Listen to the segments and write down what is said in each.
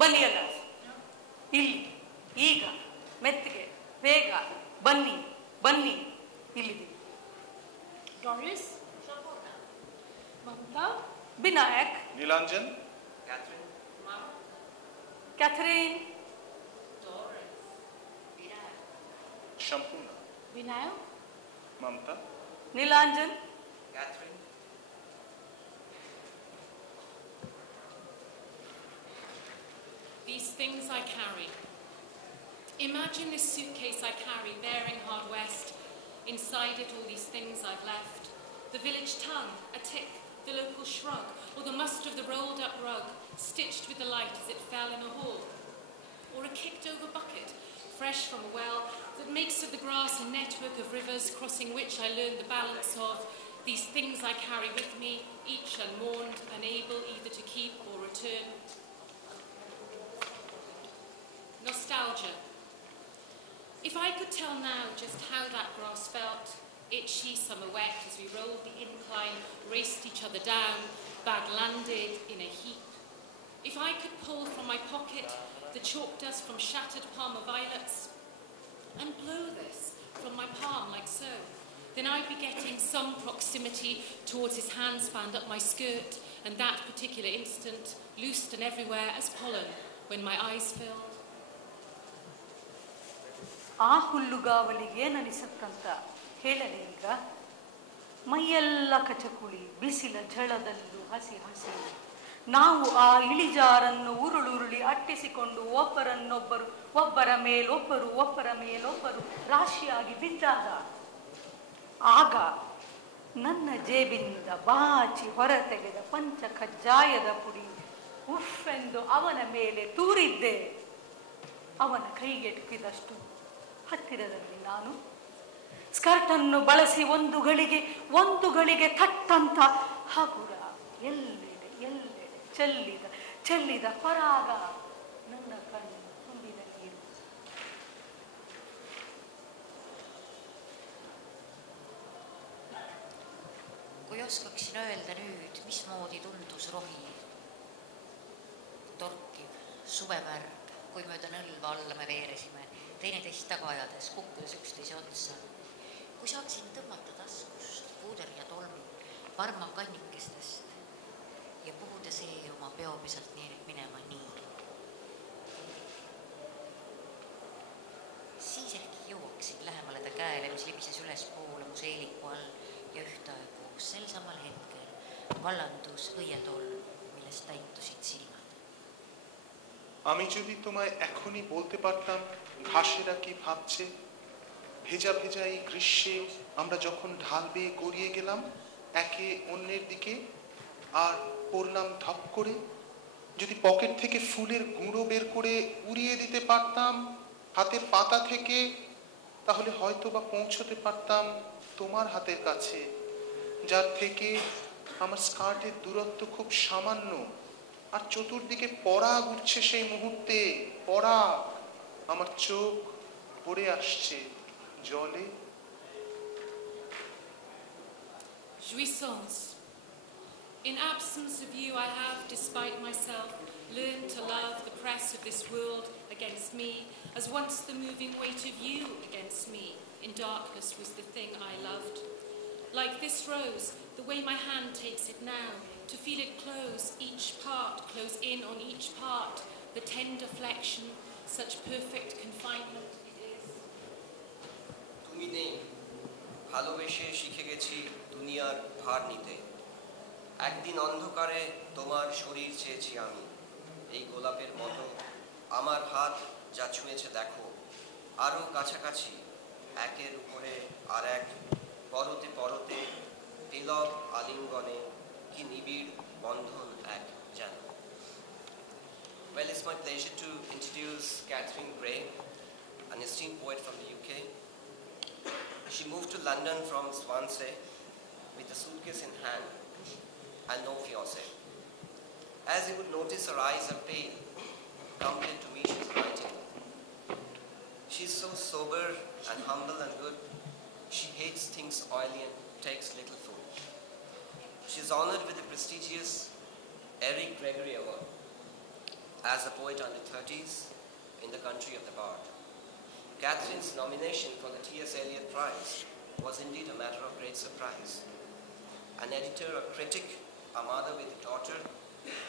ಬನ್ನಿ ಅಲ್ಲ ಇಲ್ಲಿ ಈಗ ಮೆತ್ತಿಗೆ ಬೇಗ ಬನ್ನಿ ಬನ್ನಿ ಇಲ್ಲಿದೆ. Doris, Mamta, Binayak, Nilanjan, Kathryn, Doris, Binayak, Sampurna, Binayak, Mamta, Nilanjan, Kathryn. These things I carry. Imagine this suitcase I carry bearing hard west. Inside it all these things I've left. The village tongue, a tick, the local shrug, or the must of the rolled up rug, stitched with the light as it fell in a hall. Or a kicked over bucket, fresh from a well, that makes of the grass a network of rivers crossing which I learned the balance of these things I carry with me, each unmourned, unable either to keep or return. Nostalgia. If I could tell now just how that grass felt, itchy, summer wet, as we rolled the incline, raced each other down, bag landed in a heap. If I could pull from my pocket the chalk dust from shattered Parma violets and blow this from my palm like so, then I'd be getting some proximity towards his handspan up my skirt, and that particular instant loosed and everywhere as pollen when my eyes filled. ಆ ಹುಲ್ಲುಗಾವಲಿಗೆ ಏನನಿಸುತ್ತಂತ ಹೇಳಲಿ ಈಗ. ಮೈಯೆಲ್ಲ ಕಚಕುಳಿ, ಬಿಸಿಲ ಝಳದಲ್ಲೂ ಹಸಿ ಹಸಿ. ನಾವು ಆ ಇಳಿಜಾರನ್ನು ಉರುಳುರುಳಿ ಅಟ್ಟಿಸಿಕೊಂಡು ಒಬ್ಬರ ಮೇಲೊಬ್ಬರು ರಾಶಿಯಾಗಿ ಬಿದ್ದಾಗ, ಆಗ ನನ್ನ ಜೇಬಿನಿಂದ ಬಾಚಿ ಹೊರತೆಗೆದ ಪಂಚ ಕಜ್ಜಾಯದ ಪುಡಿ ಉಫ್ಫೆಂದು ಅವನ ಮೇಲೆ ತೂರಿದ್ದೆ. ಅವನ ಕೈಗೆಟುಕಿದಷ್ಟು ಹತ್ತಿರದಲ್ಲಿ ನಾನು ಸ್ಕರ್ಟನ್ನು ಬಳಸಿ ಒಂದು ಗಳಿಗೆ ಥಟ್ಟಂತ ಹಗುರ ಎಲ್ಲೆಡೆ ಚೆಲ್ಲಿದ ಪರಾಗ ನನ್ನ ಕಣ್ಣು ತುಂಬಿದ ನೀರು. Kui oskaksin öelda nüüd, mismoodi tundus rohi, torkiv, suvemärg, kui mööda nõlva alla me veeresime, teineteist taga ajades, kukkudes üksteise otsa. Kui saaksin tõmmata taskust puuder ja tolmu parma kannikestest ja puhuda see oma peopesalt minema nii. Siis ehk jõuaksin lähemale ta käele, mis libises üles poole mu seeliku all ja ühtaegu sel samal hetkel vallandus õietolm, millest täitusid silmad. আমি যদি তোমায় এখনই বলতে পারতাম ঘাসেরা কি ভাবছে, ভেজা ভেজা এই গ্রীষ্মে আমরা যখন ঢাল বেয়ে গড়িয়ে গেলাম একে অন্যের দিকে আর পড়লাম ধপ করে, যদি পকেট থেকে ফুলের গুঁড়ো বের করে উড়িয়ে দিতে পারতাম হাতের পাতা থেকে, তাহলে হয়তো বা পৌঁছতে পারতাম তোমার হাতের কাছে, যার থেকে আমার স্কার্টের দূরত্ব খুব সামান্য, আর চতুর্দিকে পরাগ উঠছে সেই মুহূর্তে, পরাগ। আমার চোখ পড়ে আসছে জলে। Jouissance. In absence of you, I have, despite myself, learned to love the press of this world against me, as once the moving weight of you against me in darkness was the thing I loved. Like this rose, the way my hand takes it now, to feel it close each part, close in on each part, the tender flexion, such perfect confinement it is. তুমি নেই, ভালোবেসে শিখে গেছি দুনিয়ার ভার নিতে। একদিন অন্ধকারে তোমার শরীর চেয়েছি আমি, এই গোলাপের মতো আমার হাত যা ছুঁয়েছে দেখো, আরও কাছাকাছি একের উপরে আর এক, পরতে পরতে তিলক আলিঙ্গনে কি নিবিড় বন্ধন এক যেন। Well, it's my pleasure to introduce Kathryn Gray, an esteemed poet from the UK. She moved to London from Swansea with a suitcase in hand and no fiancé. As you would notice, her eyes are pale. Compared to me, she's writing. She's so sober and humble and good. She hates things oily and takes little food. She's honored with the prestigious Eric Gregory Award as a poet under 30s in the country of the bard. Kathryn's nomination for the T.S. Eliot Prize was indeed a matter of great surprise. An editor, a critic, a mother with a daughter,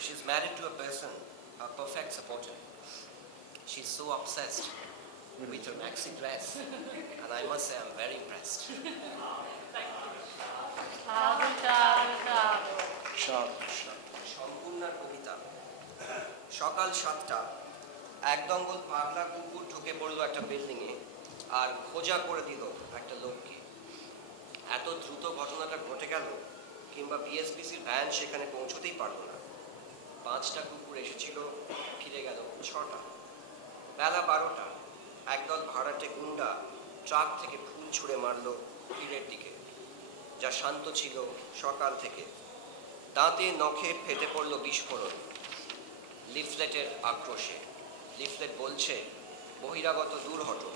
she's married to a person, a perfect supporter. She's so obsessed with her maxi dress, and I must say I'm very impressed. সম্পূর্ণার কবিতা। সকাল 7টা, একদঙ্গল পাগলা কুকুর ঢুকে পড়লো একটা বিল্ডিংয়ে আর খোঁজা করে দিল একটা লোককে। এত দ্রুত ঘটনাটা ঘটে গেল, কিংবা বিএসপিসির ভ্যান সেখানে পৌঁছতেই পারলো না। 5টা কুকুর এসেছিল, ফিরে গেল 6টা। বেলা 12টা, একদল ভাড়াটে গুন্ডা ট্রাক থেকে ফুল ছুঁড়ে মারল ভিড়ের দিকে, যা শান্ত ছিল সকাল থেকে। দাঁতে নখে ফেটে পড়ল বিস্ফোরণ লিফলেটের আক্রোশে। লিফলেট বলছে, বহিরাগত দূর হটো।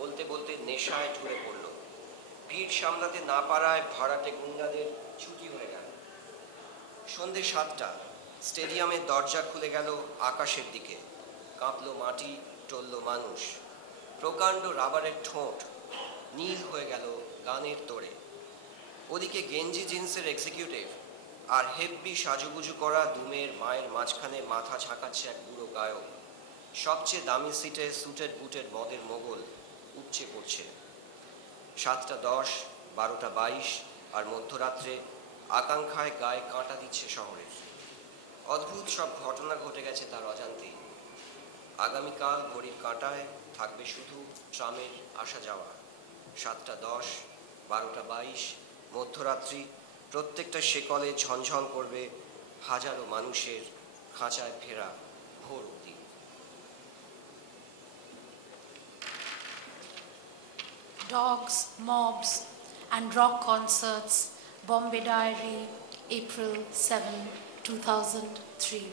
বলতে বলতে নেশায় ঢুলে পড়ল। ভিড় সামলাতে না পারায় ভাড়াটে গুন্ডাদের ছুটি হয়ে গেল। সন্ধে 7টা, স্টেডিয়ামের দরজা খুলে গেল আকাশের দিকে। কাঁপলো মাটি, টলল মানুষ। প্রকাণ্ড রাবারের ঠোঁট নীল হয়ে গেল গানের তোড়ে। ওদিকে গেঞ্জি জিন্সের এক্সিকিউটিভ আর হেব্বি সাজুগুজু করা দুমের মায়ের মাঝখানে মাথা ঝাঁকাচ্ছে এক বুড়ো গায়ক। সবচেয়ে দামি সিটে সুটেড বুটেড মদের মোগল উপচে পড়ছে। 7:10, 12:22 আর মধ্যরাত্রে আকাঙ্ক্ষায় গায়ে কাঁটা দিচ্ছে শহরের। অদ্ভুত সব ঘটনা ঘটে গেছে তার অজান্তেই। আগামীকাল ঘড়ির কাঁটায় থাকবে শুধু ট্রামের আসা যাওয়া। 7:10, 12:22, মধ্যরাত্রি, প্রত্যেকটা শেকলে ঝনঝন করবে হাজারো মানুষের খাঁচায় ফেরা ভোর অবধি। Dogs, mobs, and rock concerts, Bombay Diary, April 7, 2003.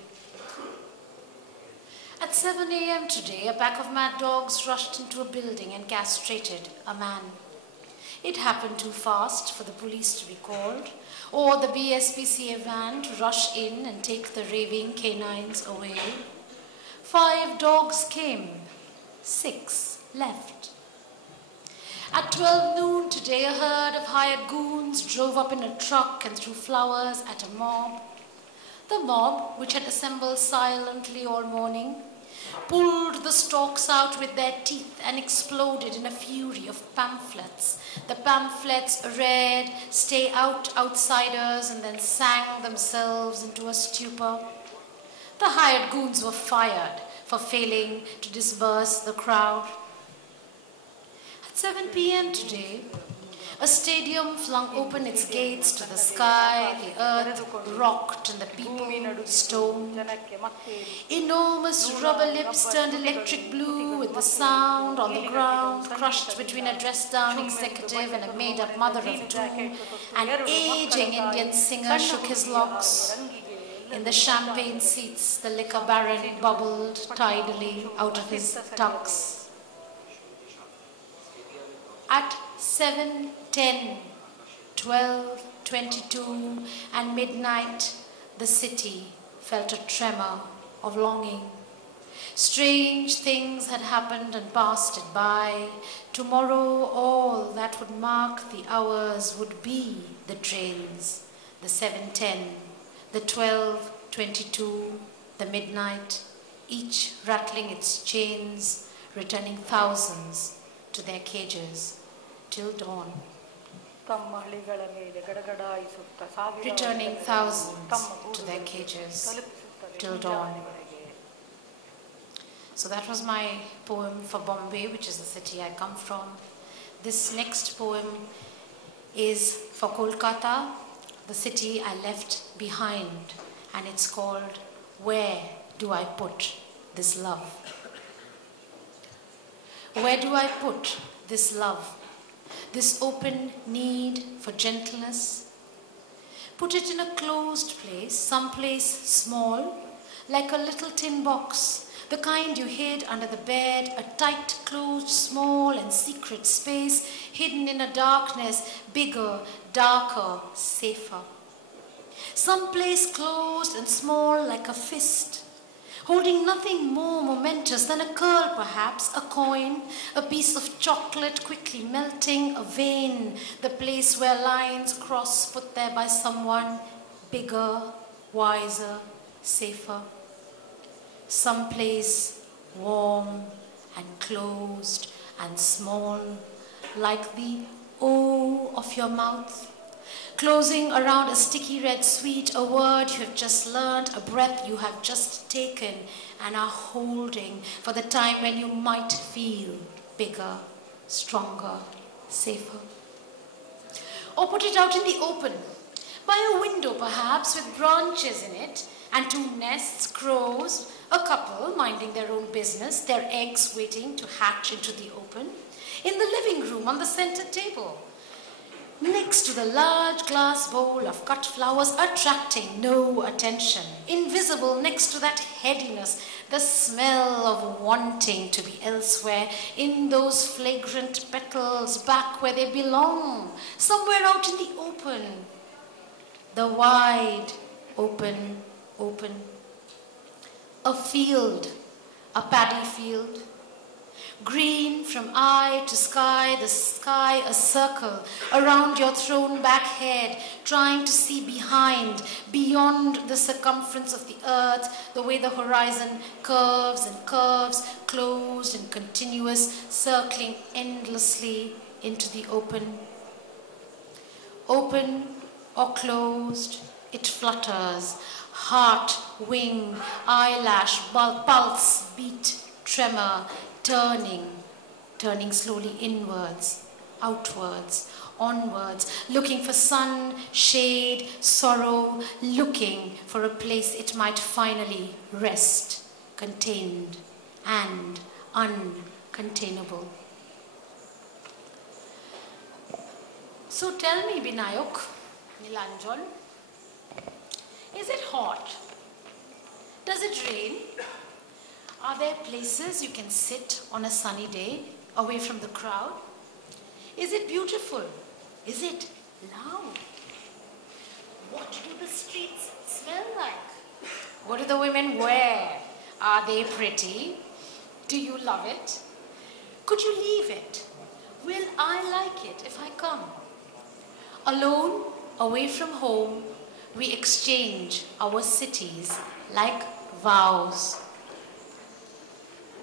At 7 a.m. today, a pack of mad dogs rushed into a building and castrated a man. It happened too fast for the police to be called, or the BSPCA van to rush in and take the raving canines away. 5 dogs came, 6 left. At 12 noon today, a herd of hired goons drove up in a truck and threw flowers at a mob. The mob, which had assembled silently all morning, pulled the stalks out with their teeth and exploded in a fury of pamphlets. The pamphlets read, "Stay out, outsiders," and then sang themselves into a stupor. The hired goons were fired for failing to disperse the crowd. At 7 p.m. today, a stadium flung open its gates to the sky, the earth rocked and the people stoned. Enormous rubber lips turned electric blue with the sound on the ground, crushed between a dressed-down executive and a made-up mother of 2. An aging Indian singer shook his locks. In the champagne seats, the liquor baron bubbled tidily out of his tux. At 7:10, 12:22, and midnight, the city felt a tremor of longing. Strange things had happened and passed it by. Tomorrow, all that would mark the hours would be the trains, the 7:10, the 12:22, the midnight, each rattling its chains, returning thousands to their cages till dawn. Returning thousands to their cages till dawn. So that was my poem for Bombay, which is the city I come from. This next poem is for Kolkata, the city I left behind, and it's called "Where Do I Put This Love?" Where do I put this love? This open need for gentleness? Put it in a closed place, someplace small, like a little tin box, the kind you hid under the bed, a tight, closed, small and secret space, hidden in a darkness, bigger, darker, safer. Someplace closed and small like a fist, holding nothing more momentous than a curl perhaps, a coin, a piece of chocolate quickly melting, a vein, the place where lines cross put there by someone bigger, wiser, safer. Someplace warm and closed and small, like the O of your mouth, closing around a sticky red sweet, a word you have just learned, a breath you have just taken and are holding for the time when you might feel bigger, stronger, safer. Or put it out in the open, by a window perhaps with branches in it and two nests, crows, a couple minding their own business, their eggs waiting to hatch into the open, in the living room on the center table, next to the large glass bowl of cut flowers, attracting no attention, invisible next to that headiness, the smell of wanting to be elsewhere, in those flagrant petals back where they belong, somewhere out in the open, the wide open. A field, a paddy field, green from eye to sky, the sky a circle around your thrown back head, trying to see behind, beyond the circumference of the earth, the way the horizon curves and curves, closed and continuous, circling endlessly into the open. Open or closed, it flutters, heart, wing, eyelash, pulse, beat, tremor, turning slowly inwards, outwards, onwards, looking for sun, shade, sorrow, looking for a place it might finally rest, contained and uncontainable. So tell me, Binayak, Nilanjan, is it hot? Does it rain? Are there places you can sit on a sunny day away from the crowd? Is it beautiful? Is it loud? What do the streets smell like? What do the women wear? Are they pretty? Do you love it? Could you leave it? Will I like it if I come? Alone, away from home, we exchange our cities like vows.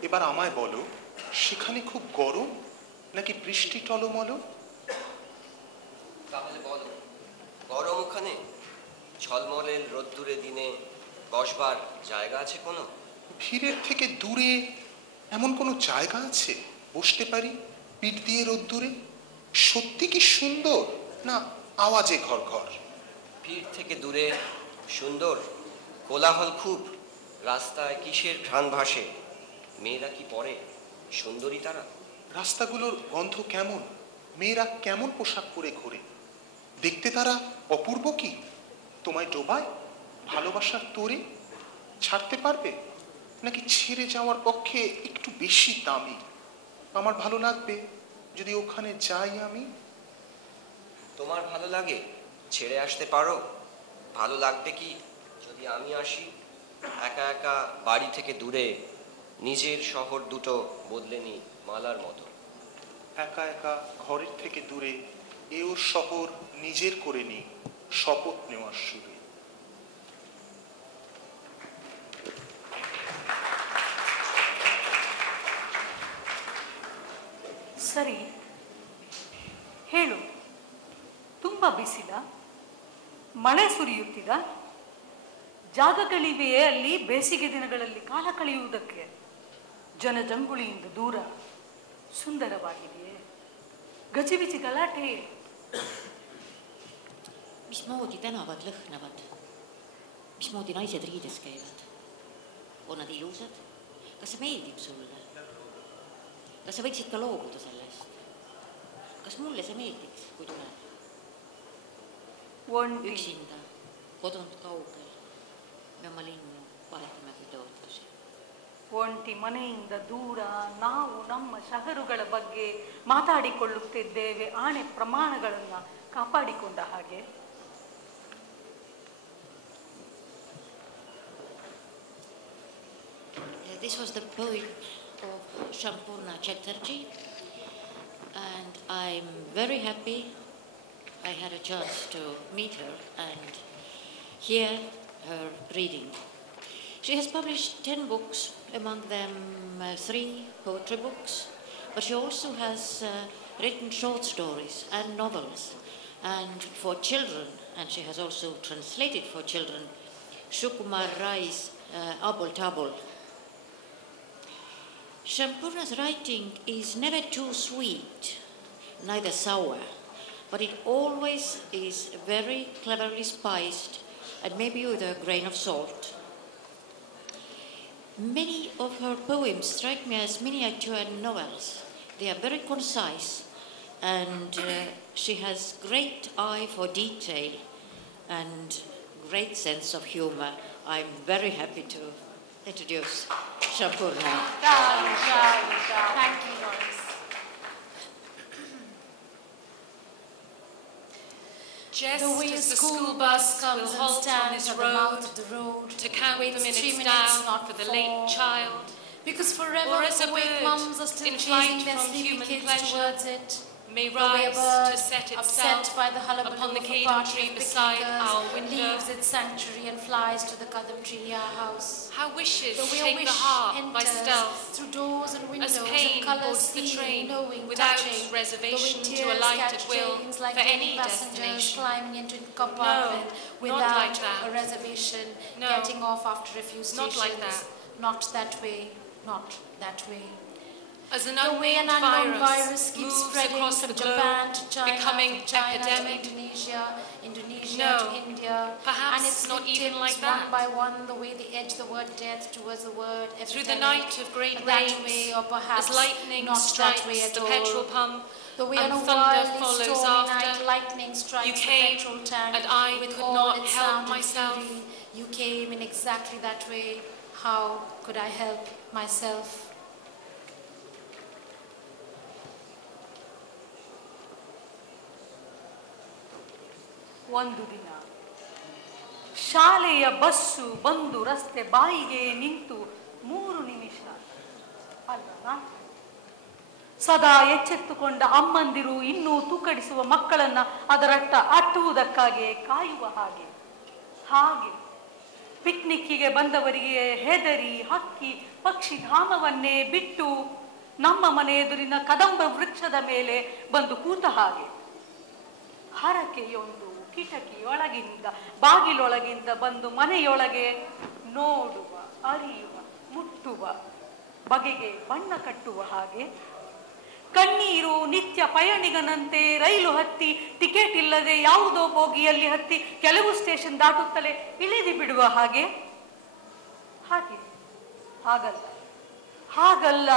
এবার আমায় বলো, সেখানে খুব গরম নাকি বৃষ্টি টলমলো? তাহলে বলো, গরম ওখানে? ঝলমলের রোদ্দুরে দিনে বসবার জায়গা আছে কোনো? ভিড়ের থেকে দূরে এমন কোনো জায়গা আছে বসতে পারি পিঠ দিয়ে রোদ্দুরে? সত্যি কি সুন্দর না আওয়াজে ঘর ঘর? ভিড় থেকে দূরে সুন্দর, কোলাহল খুব, রাস্তায় কিসের ঘ্রাণ ভাসে, মেয়েরা কি পরে সুন্দরী তারা? রাস্তাগুলোর গন্ধ কেমন, মেয়েরা কেমন পোশাক পরে ঘোরে, দেখতে তারা অপূর্ব কি? তোমায় ডোবায় ভালোবাসার তোরে? ছাড়তে পারবে নাকি ছেড়ে যাওয়ার পক্ষে একটু বেশি দামি? আমার ভালো লাগবে যদি ওখানে যাই আমি। তোমার ভালো লাগে? ছেড়ে আসতে পারো? ভালো লাগবে কি যদি আমি আসি? একা একা বাড়ি থেকে দূরে নিজের শহর দুটো বদলে নি মালার মতো। একা একা ঘরের থেকে দূরে এ ওর শহর নিজের করে নি শপথ নেওয়ার সুরে। ಸರಿ, ಹೇಳು. ತುಂಬ ಬಿಸಿಲ? ಮಳೆ ಸುರಿಯುತ್ತಿದ? ಜಾಗಗಳಿವೆಯೇ ಅಲ್ಲಿ ಬೇಸಿಗೆ ದಿನಗಳಲ್ಲಿ ಕಾಲ ಕಳೆಯುವುದಕ್ಕೆ? ಜನಜಂಗುಳಿಯಿಂದ ದೂರ ಸುಂದರವಾಗಿದೆಯೇ? ಗಜಿಬಿಜಿ ಗಲಾಟೆ? mismoodi tänavad lõhnavad, mismoodi naised riides käivad? On nad ilusad? Kas see meeldib sulle? Kas sa võiksid ka loobuda sellest? Kas mulle see meeldiks, kui tuleb? ಒಂಟಿ üksinda kodunt kaugel. Me oma linnu vahetame, kui tõotusi. ಒಂಟಿ ಮನೆಯಿಂದ ದೂರ ನಾವು ನಮ್ಮ ಶಹರುಗಳ ಬಗ್ಗೆ ಮಾತಾಡಿಕೊಳ್ಳುತ್ತಿದ್ದೇವೆ, ಆಣೆ ಪ್ರಮಾಣಗಳನ್ನು ಕಾಪಾಡಿಕೊಂಡ ಹಾಗೆ. This was the poem of Sampurna Chattarji, and I'm very happy I had a chance to meet her and hear her reading. She has published 10 books, among them 3 poetry books, but she also has written short stories and novels, and for children, and she has also translated for children Sukumar Rai's Abul Tabul. Sampurna's writing is never too sweet, neither sour, but it always is very cleverly spiced and maybe with a grain of salt. Many of her poems strike me as miniature novels. They are very concise, and she has great eye for detail and great sense of humor. I'm very happy to introduce Sampurna. Thank you, Doris. Just The way a as the school bus comes will and halt on stands this at the road mouth of the road to count the waits 3 minutes minutes down not for the before, late child, because forever or as a awake bird mums are still in chasing flight their from sleepy human kids pleasure towards it. may The way a rise bird, to set upset itself by the hullabaloo upon the of a cadent party tree of beside picnickers, our window. leaves its sanctuary and flies to the Kadam tree near our house. How wishes The way a take wish the heart by enters stealth, through doors and windows as pain and colours boards the seen, train knowing, without touching. reservation The way to tears alight catch at will trains like for any any passengers destination. climbing into a compartment not without like that. a reservation, No. getting off after a few stations. Not like that. Not that way. Not that way. As an The way an unnamed unknown virus keeps moves spreading across from the Japan globe, to China, becoming from China epidemic. to Indonesia No. to India, Perhaps and its not even victims like one that. by one, the way they edge the word death towards the word epidemic. Through the night of great that rains, way, or perhaps as lightning not strikes that way at the all. petrol pump, The way and on a thunder wildly follows stormy after, night, lightning strikes you the came, petrol tank and I with could all not its help sound and myself. fury. You came in exactly that way. How could I help myself? ಒಂದು ದಿನ ಶಾಲೆಯ bus ಬಂದು ರಸ್ತೆ ಬಾಯಿಗೆ ನಿಂತು 3 ನಿಮಿಷ ಅಲ್ಲ, ಸದಾ ಎಚ್ಚೆತ್ತುಕೊಂಡ ಅಮ್ಮಂದಿರು ಇನ್ನೂ ತೂಕಡಿಸುವ ಮಕ್ಕಳನ್ನ ಅದರಟ್ಟ ಅಟ್ಟುವುದಕ್ಕಾಗಿ ಕಾಯುವ ಹಾಗೆ ಪಿಕ್ನಿಕ್ಕಿಗೆ ಬಂದವರಿಗೆ ಹೆದರಿ ಹಕ್ಕಿ ಪಕ್ಷಿಧಾಮವನ್ನೇ ಬಿಟ್ಟು ನಮ್ಮ ಮನೆ ಎದುರಿನ ಕದಂಬ ವೃಕ್ಷದ ಮೇಲೆ ಬಂದು ಕೂತ ಹಾಗೆ ಹರಕೆಯೊಂದು ಕಿಟಕಿಯೊಳಗಿಂದ ಬಾಗಿಲೊಳಗಿಂದ ಬಂದು ಮನೆಯೊಳಗೆ ನೋಡುವ, ಅರಿಯುವ, ಮುಟ್ಟುವ, ಬಗೆಗೆ ಬಣ್ಣ ಕಟ್ಟುವ ಹಾಗೆ ಕಣ್ಣೀರು ನಿತ್ಯ ಪಯಣಿಗನಂತೆ ರೈಲು ಹತ್ತಿ ಟಿಕೆಟ್ ಇಲ್ಲದೆ ಯಾವುದೋ ಬೋಗಿಯಲ್ಲಿ ಹತ್ತಿ ಕೆಲವು ಸ್ಟೇಷನ್ ದಾಟುತ್ತಲೇ ಇಳಿದು ಬಿಡುವ ಹಾಗೆ ಹಾಗಲ್ಲ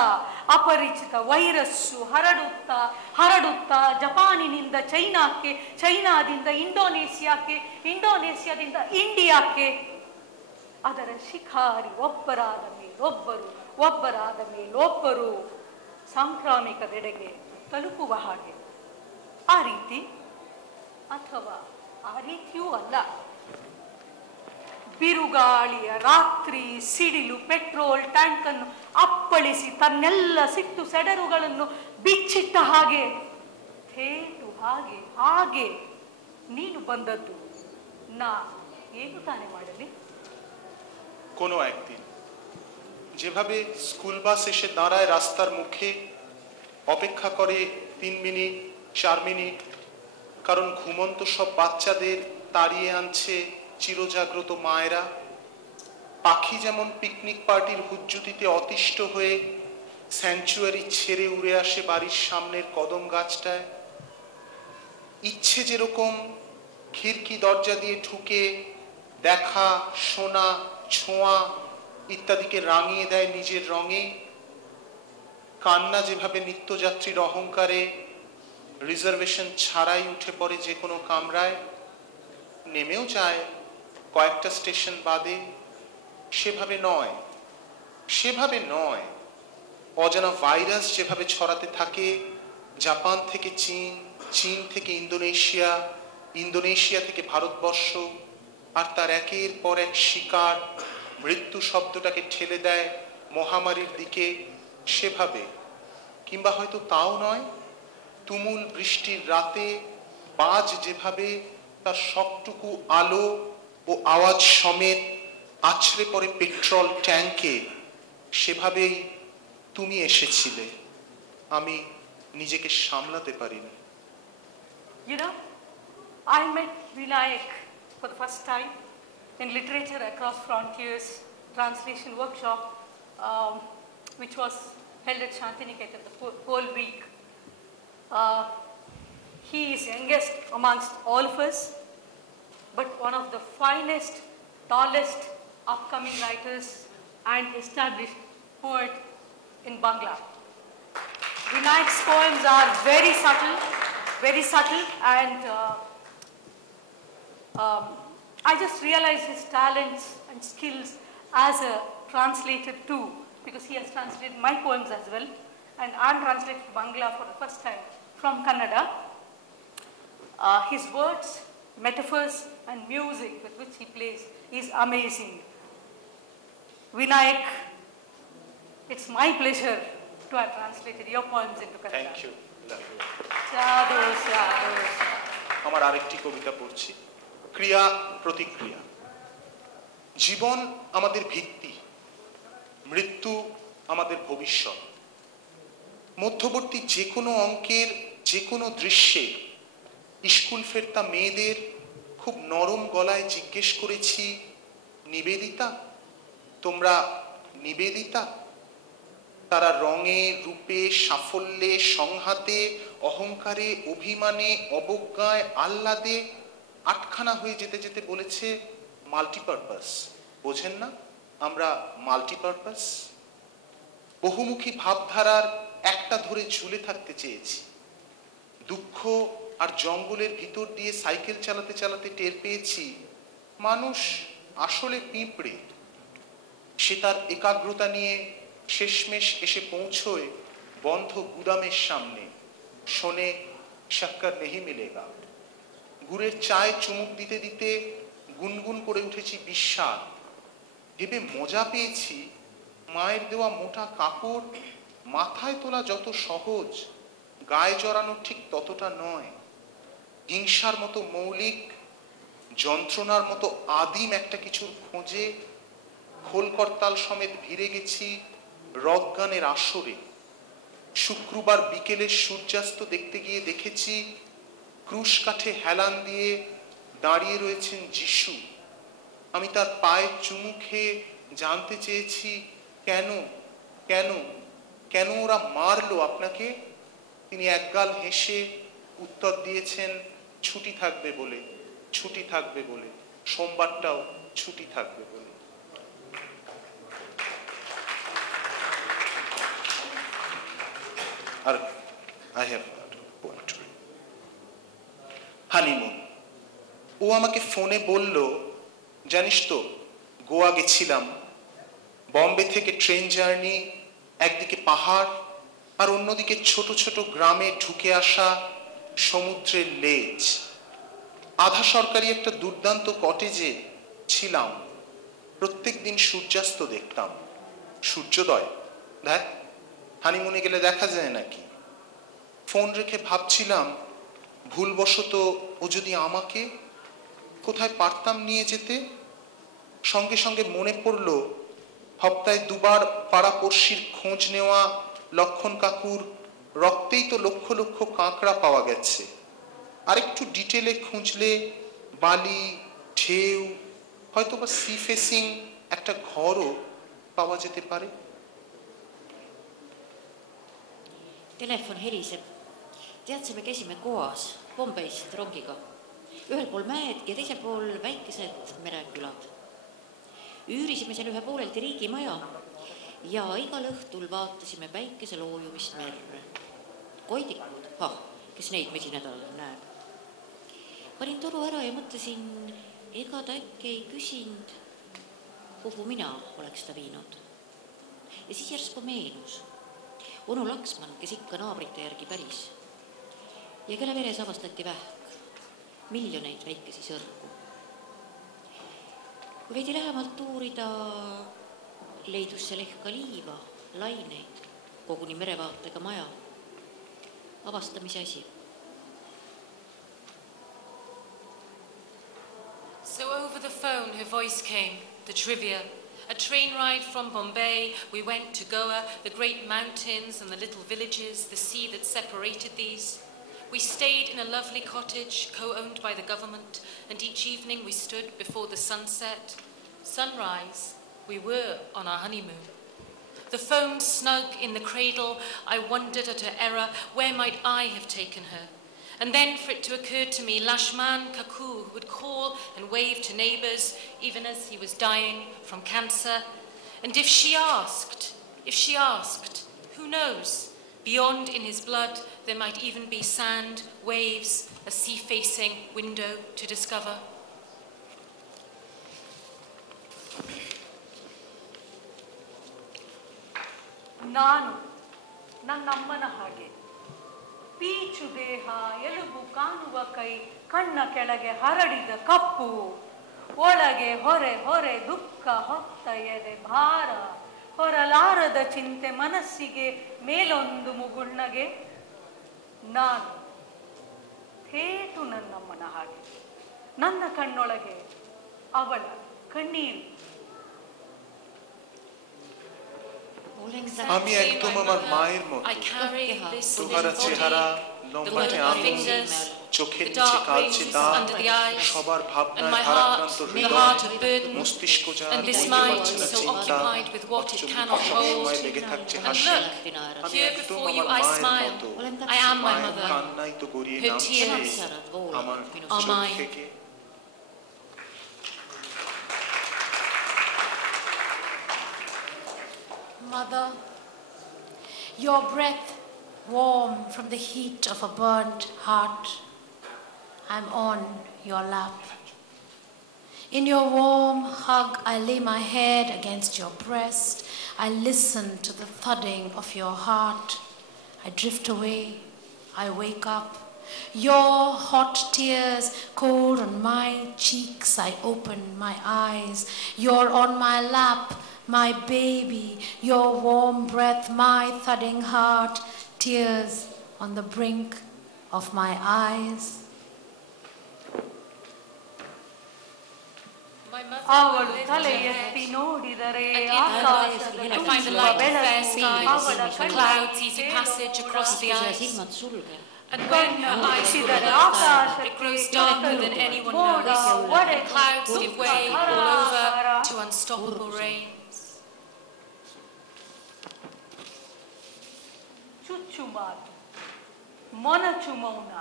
ಅಪರಿಚಿತ ವೈರಸ್ಸು ಹರಡುತ್ತಾ ಜಪಾನಿನಿಂದ ಚೈನಾಕ್ಕೆ, ಚೈನಾದಿಂದ ಇಂಡೋನೇಷಿಯಾಕ್ಕೆ, ಇಂಡೋನೇಷಿಯಾದಿಂದ ಇಂಡಿಯಾಕ್ಕೆ ಅದರ ಶಿಖಾರಿ ಒಬ್ಬರಾದ ಮೇಲೊಬ್ಬರು ಸಾಂಕ್ರಾಮಿಕದೆಡೆಗೆ ತಲುಪುವ ಹಾಗೆ. ಆ ರೀತಿ ಅಥವಾ ಆ ರೀತಿಯೂ ಅಲ್ಲ, ಬಿರುಗಾಳಿಯ ರಾತ್ರಿ ಸಿಡಿಲು ಪೆಟ್ರೋಲ್ ಟ್ಯಾಂಕ್ ಅನ್ನು ಅಪ್ಪಳಿಸಿ ತನ್ನೆಲ್ಲ ಸಿಟ್ಟು ಸೆಡರುಗಳನ್ನು ಬಿಚ್ಚಿಟ್ಟ ಹಾಗೆ ಥೇಟು ಹಾಗೆ ನೀನು ಬಂದದ್ದು. ನಾ ಏನು ತಾನೇ ಮಾಡಲಿ? কোনো একদিন যেভাবে স্কুল বাস এসে দাঁড়ায় রাস্তার মুখে, অপেক্ষা করে 3 মিনিট 4 মিনিট, কারণ ঘুমন্ত সব বাচ্চাদের তাড়িয়ে আনছে চিরজাগ্রত মায়েরা, পাখি যেমন পিকনিক পার্টির হুজ্জুতিতে অতিষ্ঠ হয়ে স্যাংচুয়ারি ছেড়ে উড়ে আসে বাড়ির সামনের কদম গাছটায়, ইচ্ছে যেরকম খিড়কি দরজা দিয়ে ঢুকে দেখা, শোনা, ছোঁয়া ইত্যাদিকে রাঙিয়ে দেয় নিজের রঙে, কান্না যেভাবে নিত্যযাত্রীর অহংকারে রিজার্ভেশন ছাড়াই উঠে পড়ে যে কোনো কামরায়, নেমেও যায় কয়েকটা স্টেশন বাদে, সেভাবে নয়। অজানা ভাইরাস যেভাবে ছড়াতে থাকে, জাপান থেকে চীন, চীন থেকে ইন্দোনেশিয়া, ইন্দোনেশিয়া থেকে ভারতবর্ষ, আর তার একের পর এক শিকার মৃত্যু শব্দটাকে ঠেলে দেয় মহামারীর দিকে, সেভাবে। কিংবা হয়তো তাও নয়, তুমুল বৃষ্টির রাতে বাজ যেভাবে তার সবটুকু আলো ও আওয়াজ সমেত আছড়ে পড়ে পেট্রোল ট্যাঙ্কে, সেভাবেই তুমি এসেছিলে। আমি নিজেকে সামলাতে পারিনি। You know, I met Binayak for the first time in Literature Across Frontiers translation workshop, which was held at Shantiniketan the whole week. He is youngest amongst all of us, but one of the finest, tallest upcoming writers and established poet in Bangla. Binayak's poems are very subtle, and I just realized his talents and skills as a translator too, because he has translated my poems as well, and I'm translating Bangla for the first time from Kannada. His words, metaphors, and music with which he plays is amazing. Binayak, it's my pleasure to have translated your poems into Kannada. Thank you. Sadhu. আমার আরেকটি কবিতা পড়ছি, ক্রিয়া প্রতিক্রিয়া। জীবন আমাদের ভিত্তি, মৃত্যু আমাদের ভবিষ্যৎ। মধ্যবর্তী যে কোনো অঙ্কের যে কোনো দৃশ্যে স্কুল ফেরতা মেয়েদের খুব নরম গলায় জিজ্ঞেস করেছি, নিবেদিতা, তোমরা নিবেদিতা? তারা রঙে, রূপে, সাফল্যে, সংঘাতে, অহংকারে, অভিমানে, অবজ্ঞায়, আহ্লাদে আটখানা হয়ে যেতে যেতে বলেছে, মাল্টিপারপাস। বোঝেন না আমরা মাল্টিপারপাস? বহুমুখী ভাবধারার একটা ধরে ঝুলে থাকতে চেয়েছি। দুঃখ আর জঙ্গলের ভিতর দিয়ে সাইকেল চালাতে চালাতে টের পেয়েছি, মানুষ আসলে পিঁপড়ে। সে তার একাগ্রতা নিয়ে শেষমেশ এসে পৌঁছয় বন্ধ গুদামের সামনে, শোনে শক্কর নেহি মিলেগা। গুড়ের চায় চুমুক দিতে দিতে গুনগুন করে উঠেছি বিস্বাদ। ভেবে মজা পেয়েছি, মায়ের দেওয়া মোটা কাপড় মাথায় তোলা যত সহজ, গায়ে জড়ানো ঠিক ততটা নয়। হিংসার মতো মৌলিক, যন্ত্রণার মতো আদিম একটা কিছুর খোঁজে খোলকর্তাল সমেত ভিড়ে গেছি রকগানের আসরে। শুক্রবার বিকেলে সূর্যাস্ত দেখতে গিয়ে দেখেছি ক্রুশ কাঠে হেলান দিয়ে দাঁড়িয়ে রয়েছেন যিশু। আমি তার পায়ে চুমু খেয়ে জানতে চেয়েছি, কেন কেন কেন ওরা মারলো আপনাকে? তিনি একগাল হেসে উত্তর দিয়েছেন, ছুটি থাকবে বলে, ছুটি থাকবে বলে, সোমবারটাও ছুটি থাকবে বলে। আর I have poetry. হানিমুন। ও আমাকে ফোনে বলল, জানিস তো গোয়া গেছিলাম, বম্বে থেকে ট্রেন জার্নি, একদিকে পাহাড় আর অন্যদিকে ছোট ছোট গ্রামে ঢুকে আসা সমুদ্রের লেজ। আধা সরকারি একটা দুর্দান্ত কটেজে ছিলাম, প্রত্যেক দিন সূর্যাস্ত দেখতাম, সূর্যোদয় দেখ হানিমুনে গেলে দেখা যায় নাকি। ফোন রেখে ভাবছিলাম, ভুলবশত ও যদি আমাকে কোথায় পারতাম নিয়ে যেতে। সঙ্গে সঙ্গে মনে পড়ল, হপ্তায় দুবার পাড়াপড়শির খোঁজ নেওয়া লক্ষণ কাকুর রক্তেই তো লক্ষ লক্ষ কাঁকড়া পাওয়া গেছে। আরেকটু ডিটেলে খুঁজলে বালি, ঢেউ, হয়তো বা সি ফেসিং একটা ঘরও পাওয়া যেতে পারে। Telefon heliseb. Teadse, me käisime Goas, Bombeist rongiga. Ühel pool mäed ja teisel pool väikesed merekülad. Üürisime seal ühe pooleldi riigimaja ja igal õhtul vaatasime päikese loojumist merre. Koidikud, kes neid mesinädalal näeb. Panin toru ära ja mõtlesin, ega ta äkki ei küsinud, kuhu mina oleks ta viinud. Ja siis järsku meenus onu Laksmann, kes ikka naabrite järgi päris ja kelle veres avastati vähk, miljoneid väikesi sõrgu. Kui veidi lähemalt uurida, leidus seal ehk ka liiva, laineid, koguni merevaatega maja. Avastamise asi. So over the phone her voice came, the trivia. A train ride from Bombay, we went to Goa, the great mountains and the little villages, the sea that separated these. We stayed in a lovely cottage, co-owned by the government, and each evening we stood before the sunset. Sunrise, we were on our honeymoon. The foam snug in the cradle, I wondered at her error, where might I have taken her? And then for it to occur to me, Lashman Kaku would call and wave to neighbours, even as he was dying from cancer. And if she asked, who knows? Beyond in his blood, there might even be sand, waves, a sea-facing window to discover. ನಾನು ನನ್ನಮ್ಮನ ಹಾಗೆ peach ದೇಹ, ಎಲುಬು ಕಾಣುವ ಕೈ, ಕಣ್ಣ ಕೆಳಗೆ ಹರಡಿದ ಕಪ್ಪು, ಒಳಗೆ ಹೊರೆ ಹೊರೆ ದುಃಖ ಹೊತ್ತ ಎದೆ ಭಾರ, ಹೊರಲಾರದ ಚಿಂತೆ ಮನಸ್ಸಿಗೆ ಮೇಲೊಂದು ಮುಗುಳ್ನಗೆ. ನಾನು ಥೇಟು ನನ್ನಮ್ಮನ ಹಾಗೆ, ನನ್ನ ಕಣ್ಣೊಳಗೆ ಅವಳ ಕಣ್ಣೀರು. আমি একদম আমার মায়ের মতো, তোহারা চেহারা, লম্বাটে আঙুল, চোখের নিচে কালচে দাঁত, সবার ভাবনায় ভারাক্রান্ত হৃদয়, মস্তিষ্ক যার বইতে পারছে না চিন্তা, অথচ সবসময় লেগে থাকছে হাসি। আমি একদম আমার মায়ের মতো, মায়ের কান্নাই তো গড়িয়ে নামছে আমার চোখ থেকে। Mother, your breath warm from the heat of a burnt heart. I'm on your lap. In your warm hug, I lay my head against your breast. I listen to the thudding of your heart. I drift away. I wake up. Your hot tears cold on my cheeks. I open my eyes. You're on my lap. My baby, your warm breath, my thudding heart, tears on the brink of my eyes. ಅವಳು ತಲೆ ಎತ್ತಿ ನೋಡಿದರೆ ಆಕಾಶದ ತುಂಬಾ ಬೆಳಕು, ಅವಳ clouds, easy passage across the eyes. And when her eyes ಸಿದರೆ close, ಆಕಾಶಕ್ಕೆ it grows darker than anyone knows. And clouds give way all over to unstoppable rain. ಚುಚ್ಚು ಮಾತು, ಮೊನಚು ಮೌನ,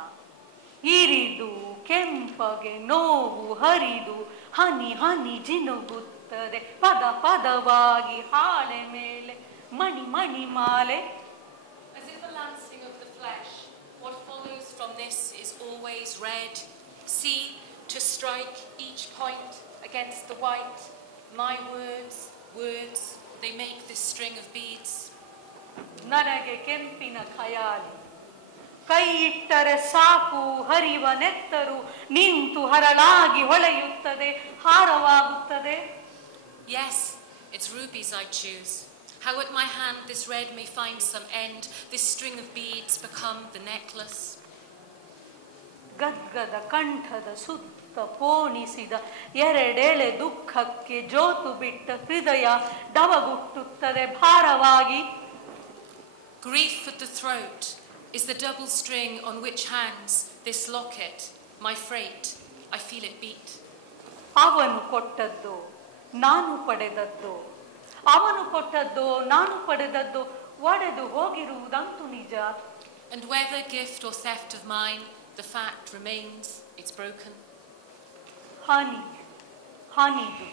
ಇರಿದು ಕೆಂಪಗೆ ನೋವು ಹರಿದು ಹನಿ ಹನಿ ಜಿನುಗುತ್ತದೆ, ಪದ ಪದವಾಗಿ ಹಾಳೆ ಮೇಲೆ ಮಣಿ ಮಣಿ ಮಾಲೆ. As if a lancing of the flesh, what follows from this is always red. See, to strike each point against the white, my words, they make this string of beads. ನನಗೆ ಕೆಂಪಿನ ಖಯಾಲಿ, ಕೈ ಇಟ್ಟರೆ ಸಾಕು ಹರಿವ ನೆತ್ತರು ನಿಂತು ಹರಳಾಗಿ ಹೊಳೆಯುತ್ತದೆ, ಹಾರವಾಗುತ್ತದೆ. Yes, it's rubies I choose. How at my hand this red may find some end, this string of beads become the necklace. ಗದ್ಗದ ಕಂಠದ ಸುತ್ತ ಪೋಣಿಸಿದ ಎರಡೆಳೆ ದುಃಖಕ್ಕೆ ಜೋತು ಬಿಟ್ಟ ಹೃದಯ ಡವಗುಟ್ಟುತ್ತದೆ ಭಾರವಾಗಿ. Grief at the throat is the double string on which hangs this locket, my freight. I feel it beat. ಅವನು ಕೊಟ್ಟದ್ದು ನಾನು ಪಡೆದದ್ದು, ಅವನು ಕೊಟ್ಟದ್ದು ನಾನು ಪಡೆದದ್ದು ಒಡೆದು ಹೋಗಿರುವುದಂತೂ ನಿಜ. And whether gift or theft of mine, the fact remains, it's broken. ಹನಿ ಹನಿದು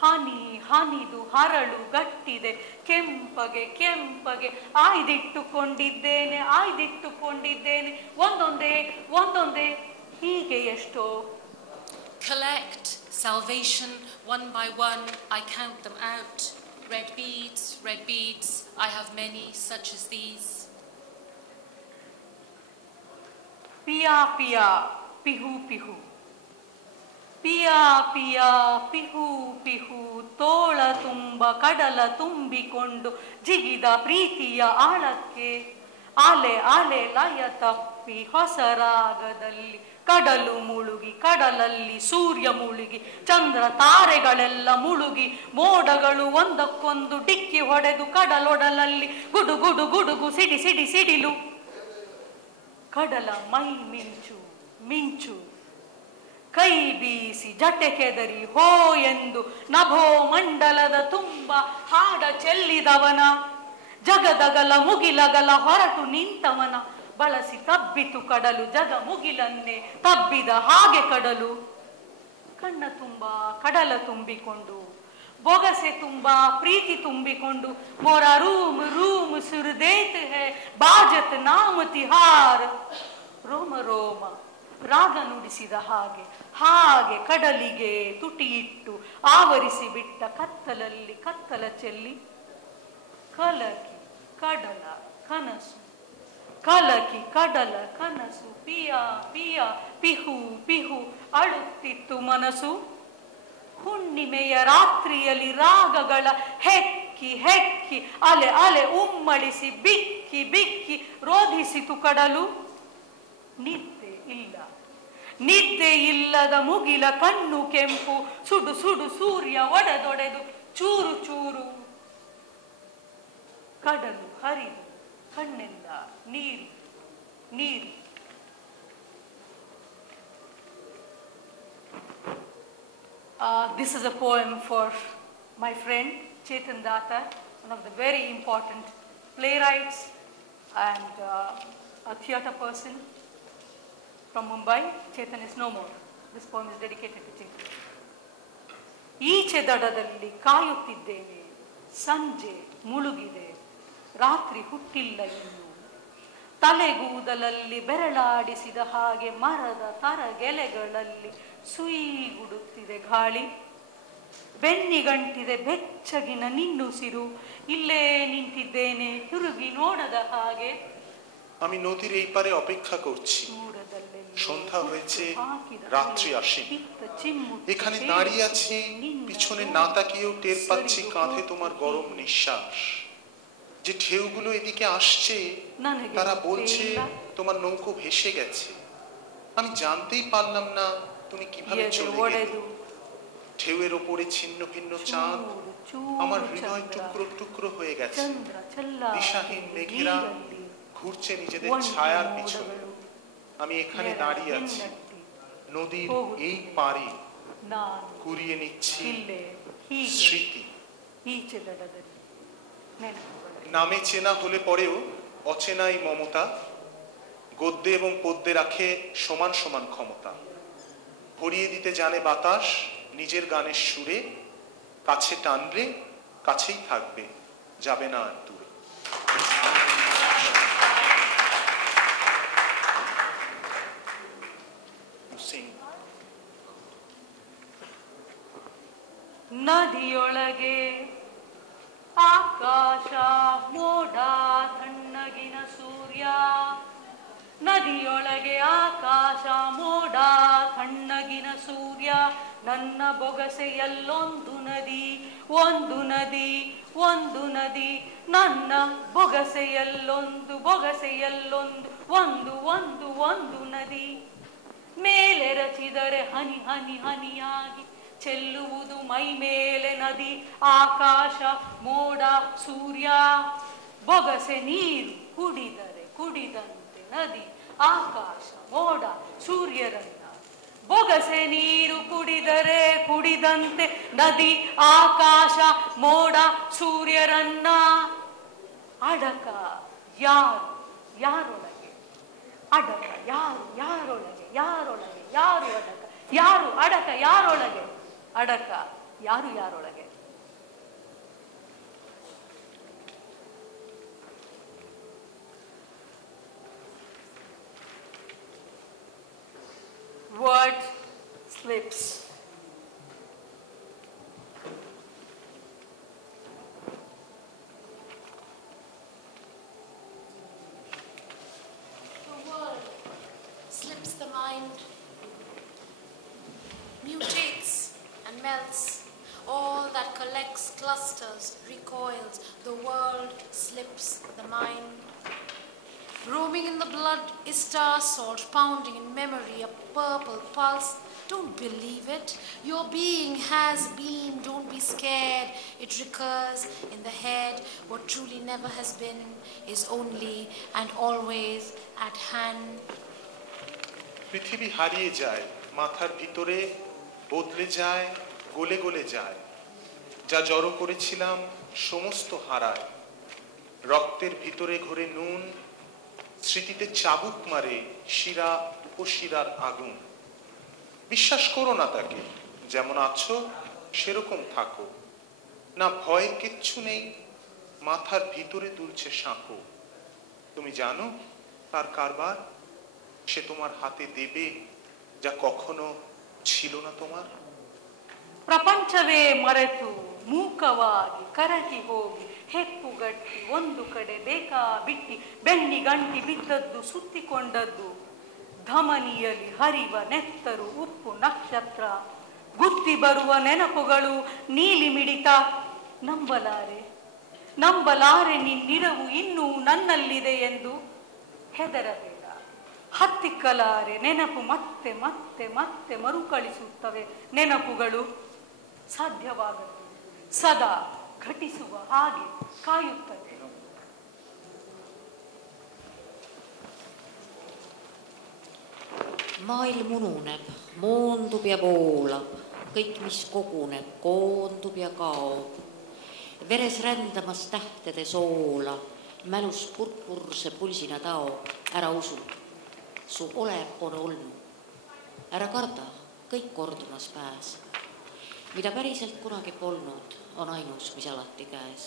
ಹನಿ ಹನಿದು ಹರಳು ಗಟ್ಟಿದೆ, ಕೆಂಪಗೆ ಕೆಂಪಗೆ ಆಯ್ದಿಟ್ಟುಕೊಂಡಿದ್ದೇನೆ ಒಂದೊಂದೇ ಹೀಗೆ ಎಷ್ಟೋ. Collect salvation one by one, I count them out. Red beads, I have many such as these. Pia pia, pihu pihu. Pia pia, pihu pihu, ತೋಳ ತುಂಬ ಕಡಲ ತುಂಬಿಕೊಂಡು ಜಿಗಿದ ಪ್ರೀತಿಯ ಆಳಕ್ಕೆ ಆಲೆ ಆಲೆ ಲಯ ತಪ್ಪಿ ಹೊಸ ರಾಗದಲ್ಲಿ ಕಡಲು ಮುಳುಗಿ ಕಡಲಲ್ಲಿ ಸೂರ್ಯ ಮುಳುಗಿ ಚಂದ್ರ ತಾರೆಗಳೆಲ್ಲ ಮುಳುಗಿ ಮೋಡಗಳು ಒಂದಕ್ಕೊಂದು ಡಿಕ್ಕಿ ಹೊಡೆದು ಕಡಲೊಡಲಲ್ಲಿ ಗುಡುಗುಡು ಗುಡುಗು ಸಿಡಿ ಸಿಡಿ ಸಿಡಿಲು ಕಡಲ ಮೈ ಮಿಂಚು ಮಿಂಚು ಕೈ ಬೀಸಿ ಜಟೆ ಕೆದರಿ ಹೋ ಎಂದು ನಭೋ ಮಂಡಲದ ತುಂಬ ಹಾಡ ಚೆಲ್ಲಿದವನ ಜಗದಗಲ ಮುಗಿಲಗಲ ಹೊರಟು ನಿಂತವನ ಬಳಸಿ ತಬ್ಬಿತು ಕಡಲು ಜಗ ಮುಗಿಲನ್ನೇ ತಬ್ಬಿದ ಹಾಗೆ ಕಡಲು ಕಣ್ಣ ತುಂಬ ಕಡಲ ತುಂಬಿಕೊಂಡು ಬೊಗಸೆ ತುಂಬ ಪ್ರೀತಿ ತುಂಬಿಕೊಂಡು ಮೋರ ರೂಮ್ ರೂಮ್ ಸುರದೇತ್ ಹೇ ಬಾಜತ್ ನಾಮ ತಿಹಾರ್ ರೋಮ ರೋಮ ರಾಗ ನುಡಿಸಿದ ಹಾಗೆ ಹಾಗೆ ಕಡಲಿಗೆ ತುಟಿ ಇಟ್ಟು ಆವರಿಸಿ ಬಿಟ್ಟ ಕತ್ತಲಲ್ಲಿ ಕತ್ತಲ ಚೆಲ್ಲಿ ಕಲಕಿ ಕಡಲ ಕನಸು ಕಲಕಿ ಕಡಲ ಕನಸು ಪಿಯ ಪಿಯ ಪಿಹು ಪಿಹು ಅಳುತ್ತಿತ್ತು ಮನಸ್ಸು ಹುಣ್ಣಿಮೆಯ ರಾತ್ರಿಯಲ್ಲಿ ರಾಗಗಳ ಹೆಕ್ಕಿ ಹೆಕ್ಕಿ ಅಲೆ ಅಲೆ ಉಮ್ಮಳಿಸಿ ಬಿಕ್ಕಿ ಬಿಕ್ಕಿ ರೋಧಿಸಿತು ಕಡಲು ನಿದ್ದೆ ಇಲ್ಲ ನಿದ್ದೆ ಇಲ್ಲದ ಮುಗಿಲ ಕಣ್ಣು ಕೆಂಪು ಸುಡು ಸುಡು ಸೂರ್ಯ ಒಡೆದೊಡೆದು ಚೂರು ಚೂರು ಕಡಲು ಹರಿದು ಕಣ್ಣೆಲ್ಲ ನೀರು ನೀರು This is a poem for my friend Chetan Datta, one of the very important playwrights and a theatre person from Mumbai. Chetan is no more. This poem is dedicated to Chetan. ಈಚೆ ದಡದಲ್ಲಿ ಕಾಯುತ್ತಿದ್ದೇನೆ ಸಂಜೆ ಮುಳುಗಿದೆ ರಾತ್ರಿ ಹುಟ್ಟಿಲ್ಲ ಇನ್ನು ತಲೆಗೂದಲಲ್ಲಿ ಬೆರಳಾಡಿಸಿದ ಹಾಗೆ ಮರದ ತರಗೆಲೆಗಳಲ್ಲಿ ಸುಯಿಗುಡುತ್ತಿದೆ ಗಾಳಿ ಬೆನ್ನಿಗಂಟಿದೆ ಬೆಚ್ಚಗಿನ ನಿನ್ನುಸಿರು ಇಲ್ಲೇ ನಿಂತಿದ್ದೇನೆ ತಿರುಗಿ ನೋಡದ ಹಾಗೆ আমি নদীর এই পারে অপেক্ষা করছি সন্ধ্যা হয়েছে রাত্রি আসেনি এখানে দাঁড়িয়ে আছি পিছনে না তাকিয়েও টের পাচ্ছি কাঁধে তোমার গরম নিঃশ্বাস যে ঢেউগুলো এদিকে আসছে তারা বলছে তোমার নৌকো ভেসে গেছে আমি জানতেই পারলাম না তুমি কিভাবে চলে গেলে ঢেউয়ের ওপরে ছিন্ন ভিন্ন চাঁদ আমার হৃদয় টুকরো টুকরো হয়ে গেছে দিশাহীন মেঘেরা ঘুরছে নিজেদের ছায়ার পিছনে আমি এখানে দাঁড়িয়ে আছি নদীর এই পারে কুড়িয়ে নিচ্ছি স্মৃতি নামে চেনা হলে পরেও অচেনা এই মমতা গদ্যে এবং পদ্যে রাখে সমান সমান ক্ষমতা ভরিয়ে দিতে জানে বাতাস নিজের গানের সুরে কাছে টানলে কাছেই থাকবে যাবে না আর দূরে ನದಿಯೊಳಗೆ ಆಕಾಶ ಮೋಡ ತಣ್ಣಗಿನ ಸೂರ್ಯ ನದಿಯೊಳಗೆ ಆಕಾಶ ಮೋಡ ತಣ್ಣಗಿನ ಸೂರ್ಯ ನನ್ನ ಬೊಗಸೆಯಲ್ಲೊಂದು ನದಿ ಒಂದು ನದಿ ಒಂದು ನದಿ ನನ್ನ ಬೊಗಸೆಯಲ್ಲೊಂದು ಒಂದು ಒಂದು ಒಂದು ನದಿ ಮೇಲೆ ರಚಿದರೆ ಹನಿ ಹನಿ ಹನಿಯಾಗಿ ಚೆಲ್ಲುವುದು ಮೈ ಮೇಲೆ ನದಿ ಆಕಾಶ ಮೋಡ ಸೂರ್ಯ ಬೊಗಸೆ ನೀರು ಕುಡಿದರೆ ಕುಡಿದಂತೆ ನದಿ ಆಕಾಶ ಮೋಡ ಸೂರ್ಯರನ್ನ ಬೊಗಸೆ ನೀರು ಕುಡಿದರೆ ಕುಡಿದಂತೆ ನದಿ ಆಕಾಶ ಮೋಡ ಸೂರ್ಯರನ್ನ ಅಡಕ ಯಾರು ಯಾರೊಳಗೆ ಅಡಕ ಯಾರು ಯಾರೊಳಗೆ ಯಾರೊಳಗೆ ಯಾರು ಅಡಕ ಯಾರು ಅಡಕ ಯಾರೊಳಗೆ ಅಡಕ ಯಾರು ಯಾರೊಳಗೆ Word lips. The world slips the mind, mutates and melts. All that collects, clusters, recoils. The world slips the mind. Roaming in the blood is star salt, pounding in memory, a purple pulse. Don't believe it. Your being has been. Don't be scared. It recurs in the head. What truly never has been is only and always at hand. পৃথিবী হারিয়ে যায় মাথার ভিতরে, বদলে যায়, গলে গলে যায়। যা জড়ো করেছিলাম সমস্ত হারায়। রক্তের ভিতরে ঘরে নুন, স্মৃতিতে চাবুক মারে শিরা উপশিরার আগুন। বিশ্বাস করো না তাকে, যেমন আছো সেরকম থাকো। না ভয়ের কিচ্ছু নেই, মাথার ভিতরে দুলছে সাঁকো। তুমি জানো তার কারবার, সে তোমার হাতে দেবে যা কখনো ছিল না তোমার। ಪ್ರಪಂಚವೇ ಮರೆತು ಮೂಕವಾಗಿ ಕರಗಿ ಹೋಗಿ ಹೆಪ್ಪುಗಟ್ಟಿ ಒಂದು ಕಡೆ ಬೇಕಾ ಬಿಟ್ಟಿ ಬೆನ್ನಿ ಗಂಟಿ ಬಿದ್ದದ್ದು ಸುತ್ತಿಕೊಂಡದ್ದು ಧಮನಿಯಲ್ಲಿ ಹರಿವ ನೆತ್ತರು ಉಪ್ಪು ನಕ್ಷತ್ರ ಗುತ್ತಿ ಬರುವ ನೆನಪುಗಳು ನೀಲಿ ಮಿಡಿತ ನಂಬಲಾರೆ ನಂಬಲಾರೆ ನಿನ್ನಿರವು ಇನ್ನೂ ನನ್ನಲ್ಲಿದೆ ಎಂದು ಹೆದರಬೇಡ ಹತ್ತಿಕ್ಕಲಾರೆ ನೆನಪು ಮತ್ತೆ ಮತ್ತೆ ಮತ್ತೆ ಮರುಕಳಿಸುತ್ತವೆ ನೆನಪುಗಳು ಸಾಧ್ಯವಾಗದು ಸದಾ ಘಟಿಸುವ ಹಾಗೆ ಕಾಯುತ್ತದೆ maailm ununeb, moondub ja voolab, kõik, mis koguneb, koondub ja kaob. Veres rändamas tähtede soola, mälus purpurse pulsina taob, ära usu, su oleb on olnud. Ära karda, kõik kordumas pääs. Mida päriselt kunagi polnud, on ainus, mis alati käes.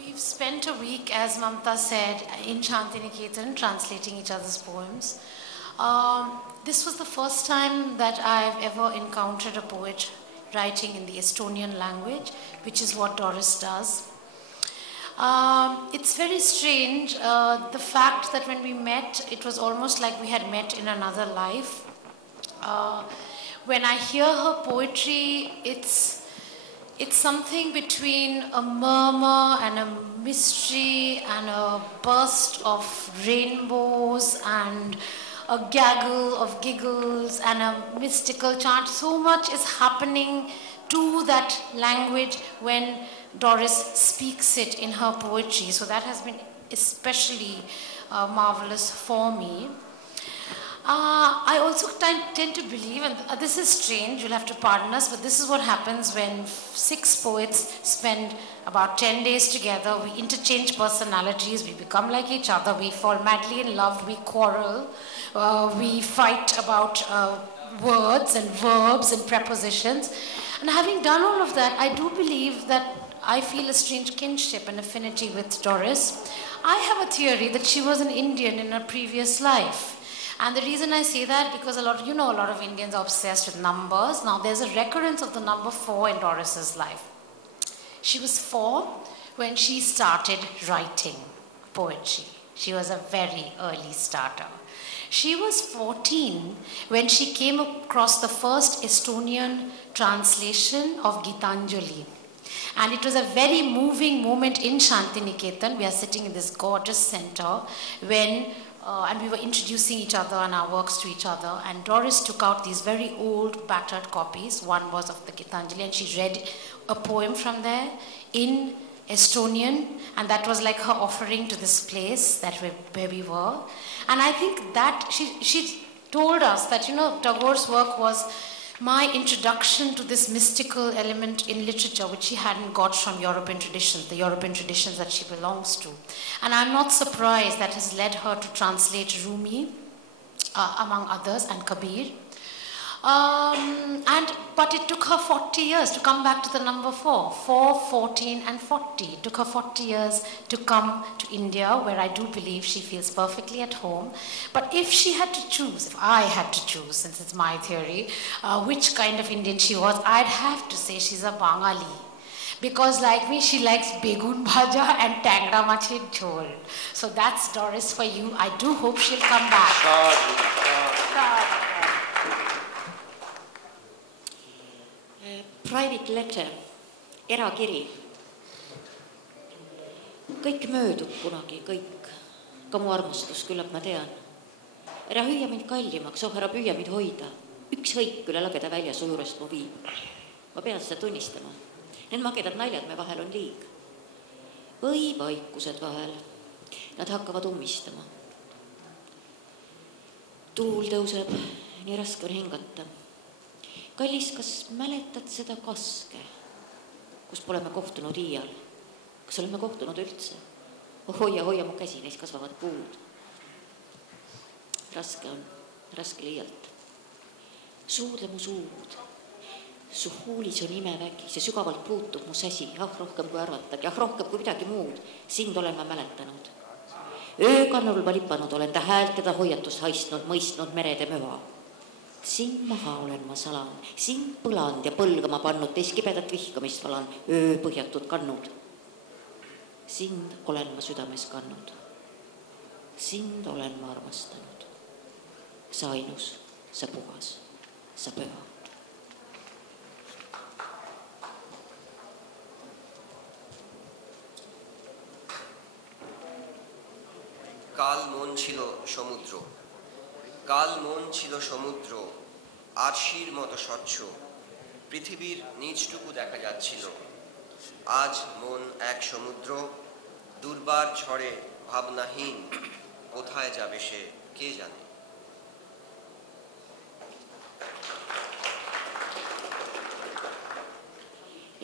We've spent a week, as Mamta said, in Shantiniketan, translating each other's poems. This was the first time that I've ever encountered a poet writing in the Estonian language, which is what Doris does. It's very strange, the fact that when we met, it was almost like we had met in another life. When I hear her poetry, it's something between a murmur and a mystery and a burst of rainbows and a gaggle of giggles and a mystical chant. So much is happening to that language when Doris speaks it in her poetry. So that has been especially marvelous for me. I also tend to believe, and this is strange, you'll have to pardon us, but this is what happens when 6 poets spend about 10 days together. We interchange personalities, we become like each other, we fall madly in love, we quarrel, we fight about words and verbs and prepositions. And having done all of that, I do believe that I feel a strange kinship and affinity with Doris. I have a theory that she was an Indian in a previous life. And the reason I say that, because a lot of Indians are obsessed with numbers. Now there's a recurrence of the number 4 in Doris's life. She was 4 when she started writing poetry. She was a very early starter. She was 14 when she came across the first Estonian translation of Gitanjali. And it was a very moving moment in Shantiniketan. We are sitting in this gorgeous center when and we were introducing each other and our works to each other, and Doris took out these very old battered copies. One was of the Gitanjali, and she read a poem from there in Estonian, and that was like her offering to this place where we were. And I think that she told us that, Tagore's work was my introduction to this mystical element in literature, which she hadn't got from European traditions, the European traditions that she belongs to. And I'm not surprised that has led her to translate Rumi, among others, and Kabir. But it took her 40 years to come back to the number 4. 4, 14 and 40. It took her 40 years to come to India, where I do believe she feels perfectly at home. But if she had to choose, if I had to choose, since it's my theory, which kind of Indian she was, I'd have to say she's a Bangali. Because like me, she likes begun bhaja and tangra machir jhol. So that's Doris for you. I do hope she'll come back. Private letter, erakiri. Kõik möödub kunagi, kõik. Ka mu armastus, küllap ma tean. Ära hüüa mind kallimaks, ära püüa mind hoida. Üks hõik üle lageda välja su juurest mu viib. Ma pean seda tunnistama. Need magedad naljad me vahel on liig. Või vaikused vahel. Nad hakkavad ummistama. Tuul tõuseb, nii raske on hingata. Kallis, kas mäletad seda kaske, kus pole me kohtunud iial? Kas oleme kohtunud üldse? Hoia mu käsi, neis kasvavad puud. Raske on, raske liialt. Suudle mu suud. Su huulis on imevägi, see sügavalt puutub mu säsi. Rohkem kui arvatagi, rohkem kui midagi muud. Sind olen ma mäletanud. Öökannul ma lipanud olen ta häält, teda hoiatust haistnud, mõistnud merede möha. Sind maha olen ma salan, sind põland ja põlgama pannud, teis kibedat vihkamist valan, öö põhjatud kannud. Sind olen ma südames kannud. Sind olen ma armastanud. Sa ainus, sa puhas, sa püha. কাল মন ছিল সমুদ্র, কাল মন ছিল সমুদ্র, আরশির মতো স্বচ্ছ, পৃথিবীর নিচটুকু দেখা যাচ্ছিল। আজ মন এক সমুদ্র, দুর্বার ঝড়ে ভাবনাহীন, কোথায় যাবে সে কে জানে।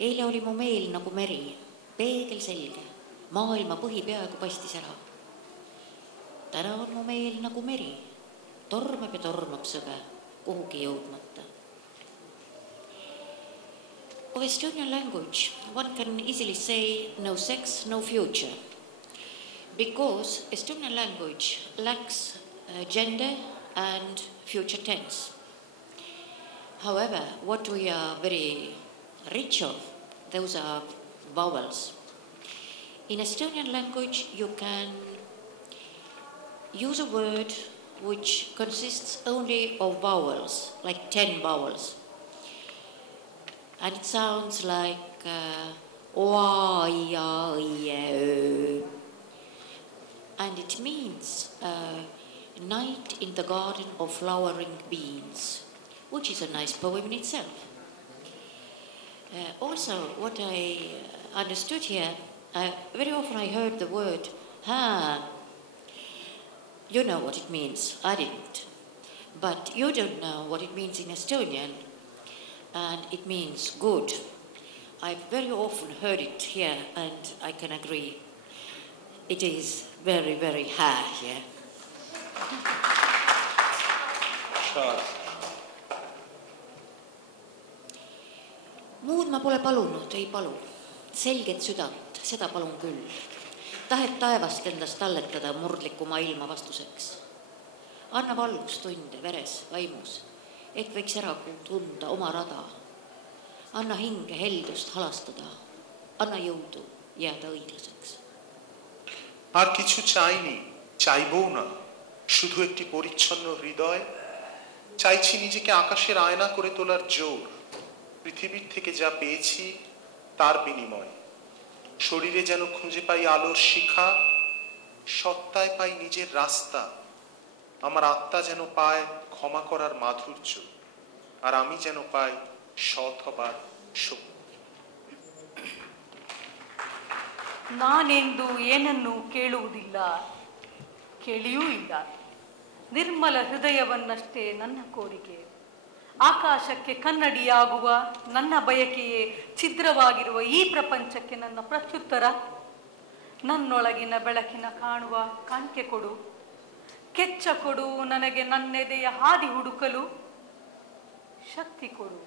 Eile oli mu meel nagu meri, peegelselge, maailma põhi peaaegu paistis ära. Täna on mu meel nagu meri, tormab ja tormab sõge, kuhugi jõudmata. Of Estonian language, one can easily say no sex, no future, because Estonian language lacks gender and future tense. However, what we are very rich of, those are vowels. In Estonian language, you can use a word which consists only of vowels, like 10 vowels. And it sounds like oa, ia, ie, ö. And it means night in the garden of flowering beans, which is a nice poem in itself. Also, what I understood here, very often I heard the word you know what it means, I didn't. But you don't know what it means in Estonian, and it means good. I've very often heard it here, and I can agree. It is very, very high here. Muud ma pole palunud, ei palu. Selget südant, seda palun küll. Tahet taevast endast talletada murdliku maailma vastuseks. Anna valgustunde veres, vaimus, et võiks ära tunda oma rada. Anna hinge heldust halastada. Anna jõudu jääda õiglaseks. আর কিছু চাইনি, চাইবও না, শুধু একটি পরিচ্ছন্ন হৃদয়। চাইছি নিজেকে আকাশের আয়না করে তোলার জোর, পৃথিবীর থেকে যা পেয়েছি তার বিনিময়। শরীরে যেন খুঁজে পাই আলোর শিখা, সত্তায় পাই নিজের রাস্তা। আমার আত্মা যেন পায় ক্ষমা করার মাধুর্য, আর আমি যেন পাই সৎ হবার শক্তি। ನಾನೆಂದು ಏನನ್ನು ಕೇಳುವುದಿಲ್ಲ, ಕೇಳಿಯೂ ಇಲ್ಲ. ನಿರ್ಮಲ ಹೃದಯವನ್ನಷ್ಟೇ ನನ್ನ ಕೋರಿಕೆ. ಆಕಾಶಕ್ಕೆ ಕನ್ನಡಿಯಾಗುವ ನನ್ನ ಬಯಕೆಯೇ ಛಿದ್ರವಾಗಿರುವ ಈ ಪ್ರಪಂಚಕ್ಕೆ ನನ್ನ ಪ್ರತ್ಯುತ್ತರ. ನನ್ನೊಳಗಿನ ಬೆಳಕಿನ ಕಾಣುವ ಕಾಣಿಕೆ ಕೊಡು, ಕೆಚ್ಚ ಕೊಡು ನನಗೆ ನನ್ನೆದೆಯ ಹಾದಿ ಹುಡುಕಲು. ಶಕ್ತಿ ಕೊಡು,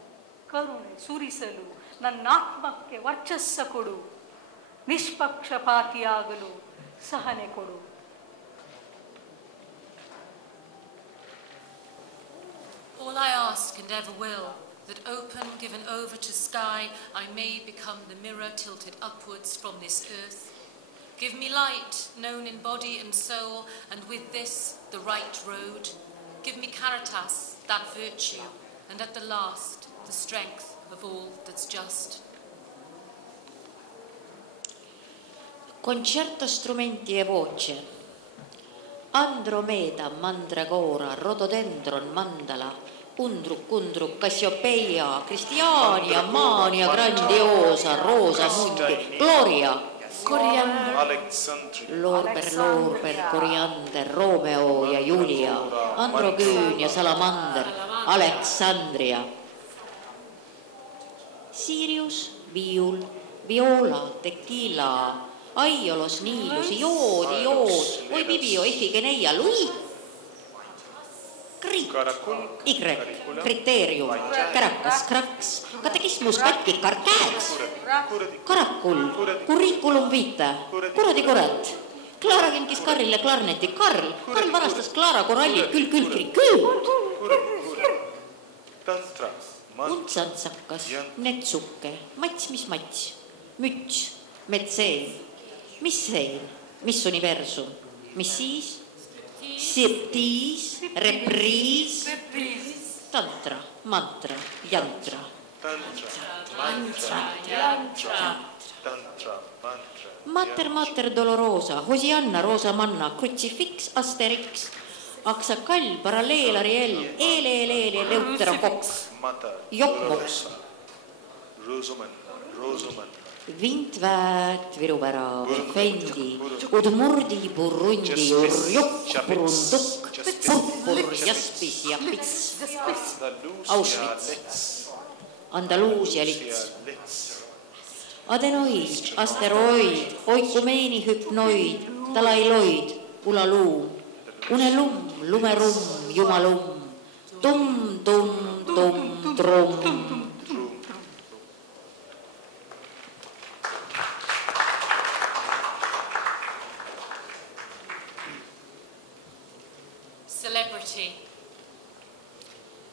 ಕರುಣೆ ಸುರಿಸಲು ನನ್ನಾತ್ಮಕ್ಕೆ ವರ್ಚಸ್ಸ ಕೊಡು, ನಿಷ್ಪಕ್ಷಪಾತಿಯಾಗಲು ಸಹನೆ ಕೊಡು. All I ask and ever will, that open, given over to sky, I may become the mirror tilted upwards from this earth. Give me light, known in body and soul, and with this, the right road. Give me caritas, that virtue, and at the last, the strength of all that's just. Concerto strumenti e voce. Andromeda, mandragora, rhododendron, mandala, undruk, Cassiopeia, Cristiania, Mania, grandiosa, rosa, mundi, gloria, lor per coriander, Romeo ja Julia, androgyn ja salamander, Alexandria, Sirius, viul, viola, tequila, Aiolos, Niilus, jood, oi Bibio, Ifigeneia, Lui, Kriik, Y, kriteerium, kärakas, kraks, katekismus, katki, karkääks, karakul, curriculum vitae, kuradi kurat, Klaara kinkis Karlile klarneti, Karl varastas Klaara korallid, küll, untsantsakas, netsuke, mats, mis mats, müts, metseen, mis sein, mis universum, mis siis? Sirtiis, repriis, tantra, mantra, jantra. Mater dolorosa, Hosianna, rosa manna, crucifix, asterix, aksakall, paralleel, ariel, eele, leutera kokk, jokmoks, vintväät, viruvärav, fendi, udmurdi, burrundi, jurjuk, burunduk, purpur, jaspis ja pits, Auschwitz, Andaluusia lits, adenoid, asteroid, oikumeeni hüpnoid, talailoid, ulaluum, unelum, lumerum, jumalum, trum. Celebrity.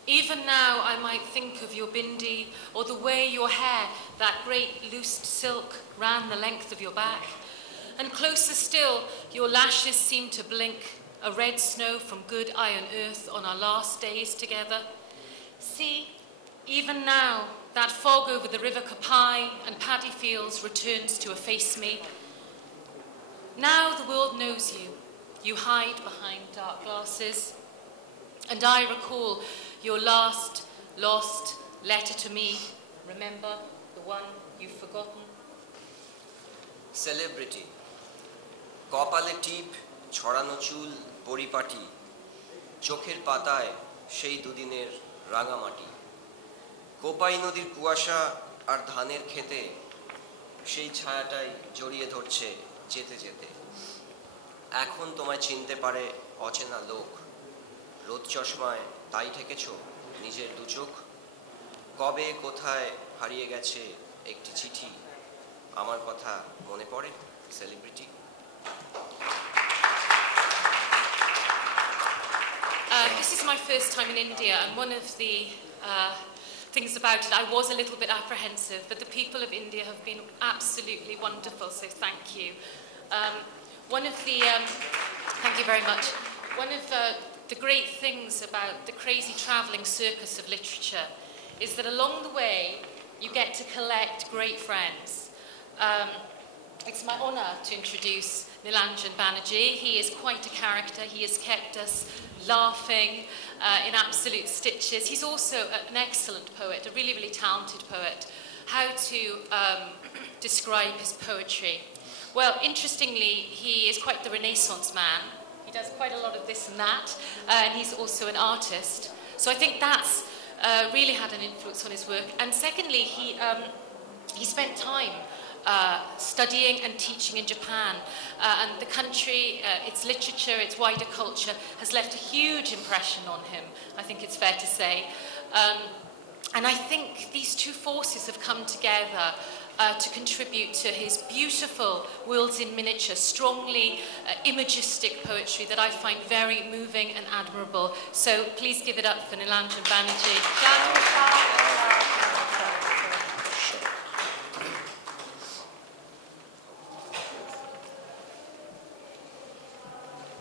Even now I might think of your bindi, or the way your hair, that great loosed silk, ran the length of your back. And closer still, your lashes seemed to blink, a red snow from good iron earth on our last days together. See, even now, that fog over the river Kapai and paddy fields returns to efface me. Now the world knows you. You hide behind dark glasses. And I recall your last, lost letter to me. Remember the one you've forgotten? Celebrity. কপালে টিপ, ছড়ানো চুল, পরিপাটি, চোখের পাতায় সেই দুদিনের রাঙামাটি, কোপাই নদীর কুয়াশা আর ধানের খেতে সেই ছায়াটাই জড়িয়ে ধরছে যেতে যেতে। এখন তোমায় চিনতে পারে অচেনা লোক, রোদ চশমায় তাই ঠেকেছ নিজের দু চোখ। কবে কোথায় হারিয়ে গেছে একটি চিঠি, আমার কথা মনে পড়ে celebrity. This is my first time in India, and one of the things about it, I was a little bit apprehensive, but the people of India have been absolutely wonderful, so thank you. Thank you very much. One of the great things about the crazy travelling circus of literature is that along the way you get to collect great friends. It's my honour to introduce Nilanjan Banerjee. He is quite a character. He has kept us laughing in absolute stitches. He's also an excellent poet, a really, really talented poet. How to describe his poetry? Well, interestingly, he is quite the Renaissance man. He does quite a lot of this and that, and he's also an artist. So I think that's really had an influence on his work. And secondly, he spent time studying and teaching in Japan, and the country, its literature, its wider culture has left a huge impression on him, I think it's fair to say. And I think these two forces have come together to contribute to his beautiful Worlds in Miniature, strongly imagistic poetry that I find very moving and admirable. So please give it up for Nilanjan Banerjee.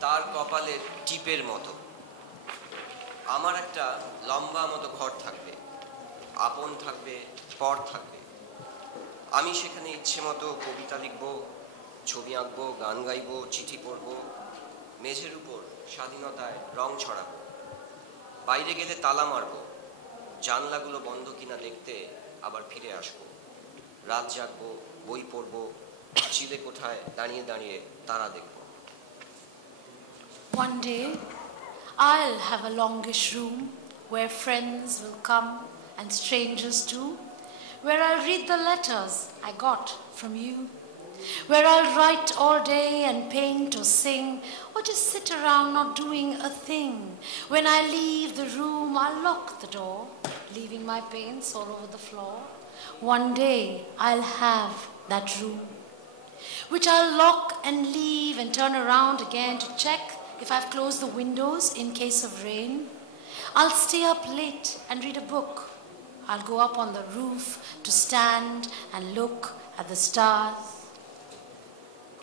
তার কপালের টিপের মতো আমার একটা লম্বা মতো ঘর থাকবে, আপন থাকবে, পর থাকবে। আমি সেখানে ইচ্ছে মতো কবিতা লিখব, ছবি আঁকবো, গান গাইবো, চিঠি পড়ব, মেঝের উপর স্বাধীনতায় রং ছড়াবো। বাইরে গেলে তালা মারবো, জানলাগুলো বন্ধ কিনা দেখতে আবার ফিরে আসবো। রাত জাগবো, বই পড়বো, চিলে কোঠায় দাঁড়িয়ে দাঁড়িয়ে তারা দেখবো। One day, I'll have a longish room where friends will come and strangers too, where I'll read the letters I got from you, where I'll write all day and paint or sing, or just sit around not doing a thing. When I leave the room, I'll lock the door, leaving my paints all over the floor. One day, I'll have that room, which I'll lock and leave and turn around again to check if I've closed the windows in case of rain. I'll stay up late and read a book. I'll go up on the roof to stand and look at the stars.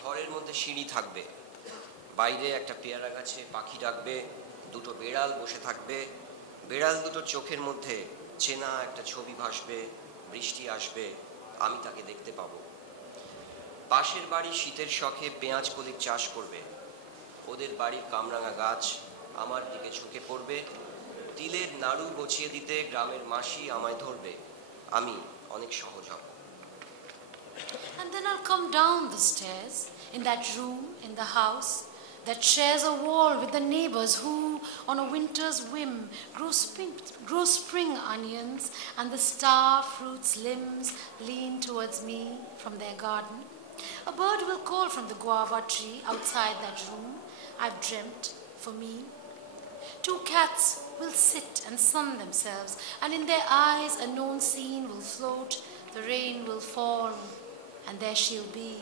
ঘরের মধ্যে সিঁড়ি থাকবে, বাইরে একটা পেয়ারা গাছে পাখি ডাকবে, দুটো বেড়াল বসে থাকবে, বেড়াল দুটোর চোখের মধ্যে চেনা একটা ছবি ভাসবে, বৃষ্টি আসবে, আমি তাকে দেখতে পাবো। পাশের বাড়ি শীতের শখে পেঁয়াজ কলির চাষ করবে, ওদের বাড়ির কামরাঙা গাছ আমার দিকে ঝুঁকে পড়বে, তিলের নাড়ু গছিয়ে দিতে গ্রামের মাসি আমায় ধরবে, আমি অনেক সহজ হব। And then I'll come down the stairs in that room in the house that shares a wall with the neighbors who, on a winter's whim, grow spring onions, and the star fruit's limbs lean towards me from their garden. A bird will call from the guava tree outside that room I've dreamt for me. Two cats will sit and sun themselves, and in their eyes a known scene will float, the rain will fall, and there she'll be.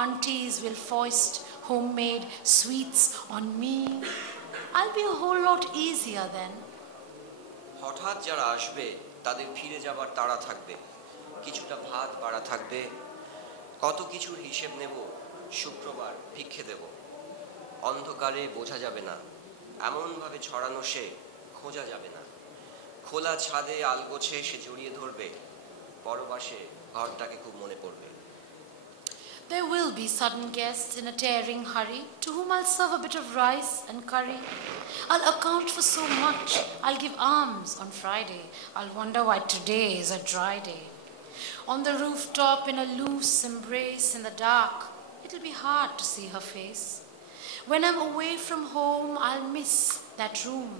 Aunties will foist homemade sweets on me. I'll be a whole lot easier then. হঠাৎ যারা আসবে তাদের ফিরে যাবার তাড়া থাকবে, কিছুটা ভাত বাড়া থাকবে, কত কিছুর হিসেব নেব, শুক্রবার ভিক্ষে দেব। অন্ধকারে বোঝা যাবে না, এমনভাবে ছড়ানো সে খোঁজা যাবে না। খোলা ছাদে আলগোছে সে জড়িয়ে ধরবে, পরবাসে ঘরটাকে খুব মনে পড়বে। There will be sudden guests in a tearing hurry, to whom I'll serve a bit of rice and curry. I'll account for so much. I'll give alms on Friday. I'll wonder why today is a dry day. On the rooftop in a loose embrace in the dark, it'll be hard to see her face. When I'm away from home, I'll miss that room,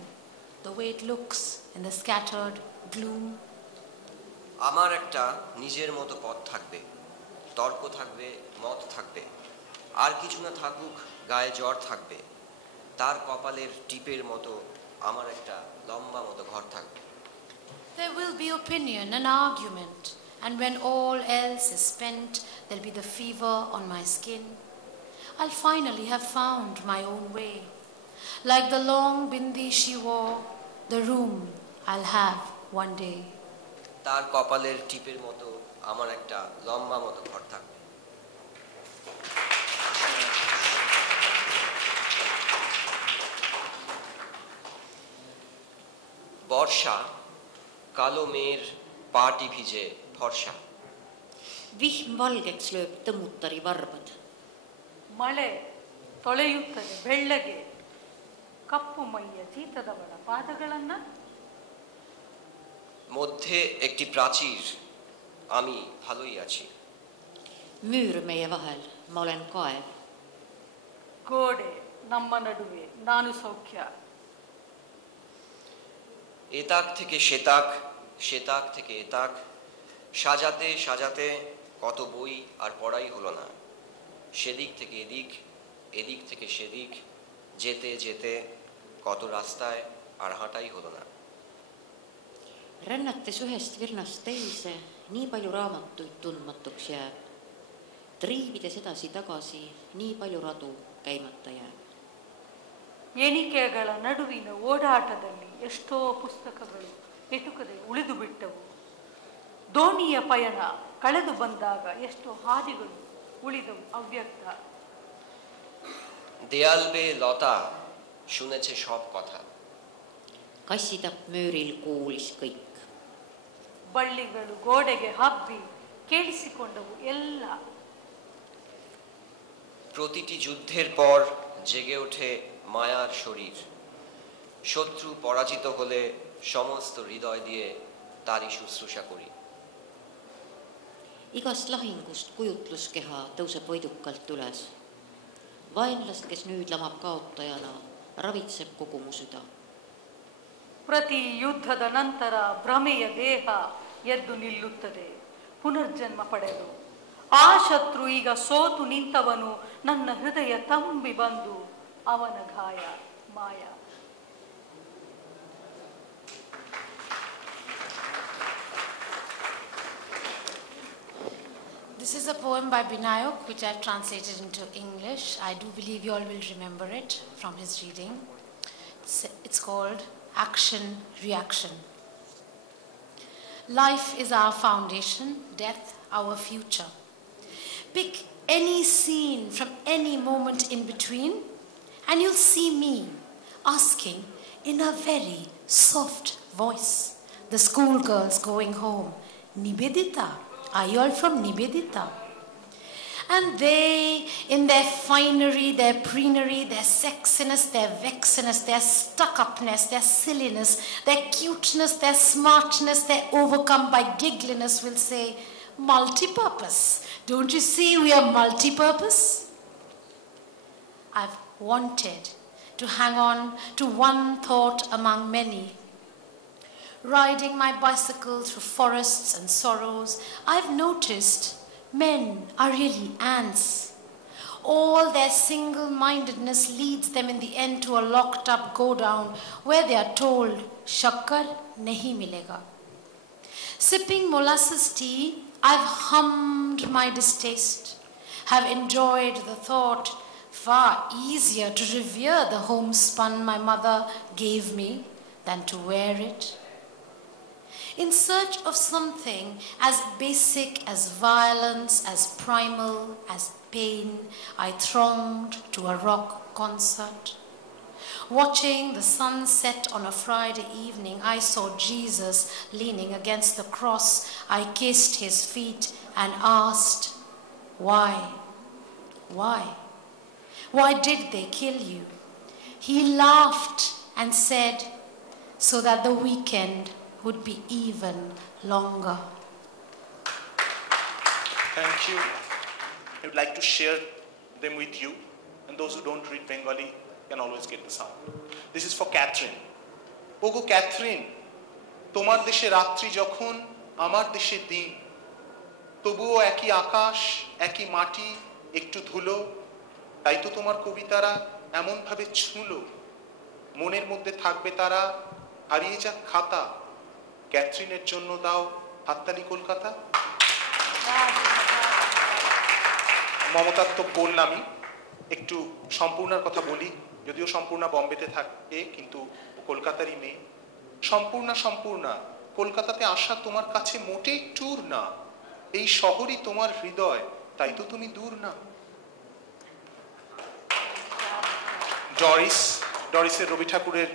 the way it looks in the scattered gloom. আমার একটা নিজের মতো পথ থাকবে, তর্ক থাকবে, মত থাকবে, আর কিছু না থাকুক গায়ে জ্বর থাকবে। তার কপালের টিপের মতো আমার একটা লম্বা মতো ঘর থাকবে। There will be opinion and argument, and when all else is spent, there'll be the fever on my skin. I'll finally have found my own way. Like the long bindi she wore, the room I'll have one day. তার কপালের টিপের মতো আমার একটা লম্বা মতো ঘর থাকবে। বর্ষা, কালো মেয়ের পাটি ভিজে ফর্সা। Vihm valgeks lööb tõmmutari varbad. ಮಳೆ ತೊಳೆಯುತ್ತದೆ ಬೆಳ್ಳಗೆ ಕಪ್ಪು ಮೈಯ ಚೀತದವಳ ಪಾದಗಳನ್ನ। মধ্যে একটি প্রাচীর, আমি ভালোই আছি। Müür meie vahel, ma olen kaev. ಗೋಡೆ ನಮ್ಮ ನಡುವೆ ನಾನು ಸೌಖ್ಯ। এতাক থেকে সেতাক, সেতাক থেকে এতাক, সাজাতে সাজাতে কত বই আর পড়াই হলো না। সেদিক থেকে এদিক, এদিক থেকে সেদিক, যেতে যেতে কত রাস্তায় আর হাঁটাই হলো না। Rännates ühest virnast teise, nii palju raamatuid tundmatuks jääb. Triivides edasi tagasi, nii palju radu käimata jääb. ಎಣಿಕೆಗಳ ನಡುವಿನ ಓಡಾಟದಲ್ಲಿ ಎಷ್ಟೋ ಪುಸ್ತಕಗಳು ಎಟುಕದೆ ಉಳಿದು ಬಿಟ್ಟವು. ದೋಣಿಯ ಪಯಣ ಕಳೆದು ಬಂದಾಗ ಎಷ್ಟೋ ಹಾದಿಗಳು উলিদম অব্যক্ত। দেয়াল বেয়ে লতা শুনেছে সব কথা। Kassitapp mööril kuulis kõik. ಬಳ್ಳಿಗಳು ಗೋಡೆಗೆ ಹಬ್ಬಿ ಕೇಳಿಸಿಕೊಂಡವು ಎಲ್ಲ। প্রতিটি যুদ্ধের পর জেগে ওঠে মায়ার শরীর। শত্রু পরাজিত হলে সমস্ত হৃদয় দিয়ে তারই শুশ্রূষা করি। Igast lahingust kujutluskeha tõuseb võidukalt üles. Vaenlast, kes nüüd lamab kaotajana, ravitseb kogu mu süda. ಪ್ರತಿ ಯುದ್ಧದ ನಂತರ ಭ್ರಮೆಯ ದೇಹ ಎದ್ದು ನಿಲ್ಲುತ್ತದೆ ಪುನರ್ಜನ್ಮ ಪಡೆದು. ಆ ಶತ್ರು ಈಗ ಸೋತು ನಿಂತವನು ನನ್ನ ಹೃದಯ ತಂಬಿ ಬಂದು ಅವನ ಗಾಯ ಮಾಯ. This is a poem by Binayak, which I've translated into English. I do believe you all will remember it from his reading. It's called Action, Reaction. Life is our foundation, death our future. Pick any scene from any moment in between, and you'll see me asking in a very soft voice, the schoolgirls going home, Nibedita, are you all from Nibedita? And they, in their finery, their preenery, their sexiness, their vexiness, their stuck-upness, their silliness, their cuteness, their smartness, they're overcome by giggliness, will say, multi-purpose. Don't you see we are multi-purpose? I've wanted to hang on to one thought among many. Riding my bicycle through forests and sorrows, I've noticed men are really ants. All their single-mindedness leads them in the end to a locked-up go-down where they are told, shakkar nahi milega. Sipping molasses tea, I've hummed my distaste, have enjoyed the thought, far easier to revere the homespun my mother gave me than to wear it. In search of something as basic as violence, as primal as pain, I thronged to a rock concert. Watching the sun set on a Friday evening, I saw Jesus leaning against the cross. I kissed his feet and asked, why? Why? Why did they kill you? He laughed and said, so that the weekend would be even longer. Thank you. I would like to share them with you, and those who don't read Bengali can always get the sound. This is for Kathryn. ওগো Catherine, তোমার দেশে রাত্রি যখন আমার দেশে দিন, তবুও একই আকাশ, একই মাটি, একটু ধুলো, তাই তো তোমার কবিতারা এমন ভাবে ছুঁলো, মনের মধ্যে থাকবে তারা, হারিয়ে যাক খাতা, ক্যাথরিনের জন্য দাও হাততালি কলকাতা। মমতার তো বললামই, একটু সম্পূর্ণার কথা বলি, যদিও সম্পূর্ণা বম্বেতে থাকে কিন্তু কলকাতারই মেয়ে। সম্পূর্ণা কলকাতাতে আসা তোমার কাছে মোটেই ট্যুর না, এই শহরই তোমার হৃদয়, তাই তো তুমি দূর না। ডরিসের রবি ঠাকুরের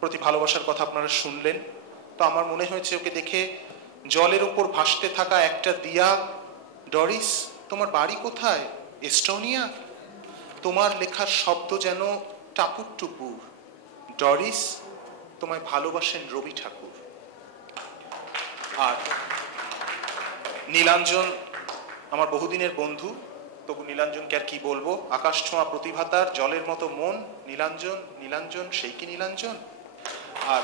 প্রতি ভালোবাসার কথা আপনারা শুনলেন, তো আমার মনে হয়েছে ওকে দেখে জলের উপর ভাসতে থাকা একটা দিয়া। ডরিস, তোমার বাড়ি কোথায়? এস্টোনিয়া? তোমার লেখার শব্দ যেন টাপুর টুপুর। ডরিস, তোমায় ভালোবাসেন রবি ঠাকুর। আর নীলাঞ্জন আমার বহুদিনের বন্ধু, তবু নীলাঞ্জনকে আর কি বলবো, আকাশ ছোঁয়া প্রতিভাতার, জলের মতো মন, নীলাঞ্জন সেই কি নীলাঞ্জন। আর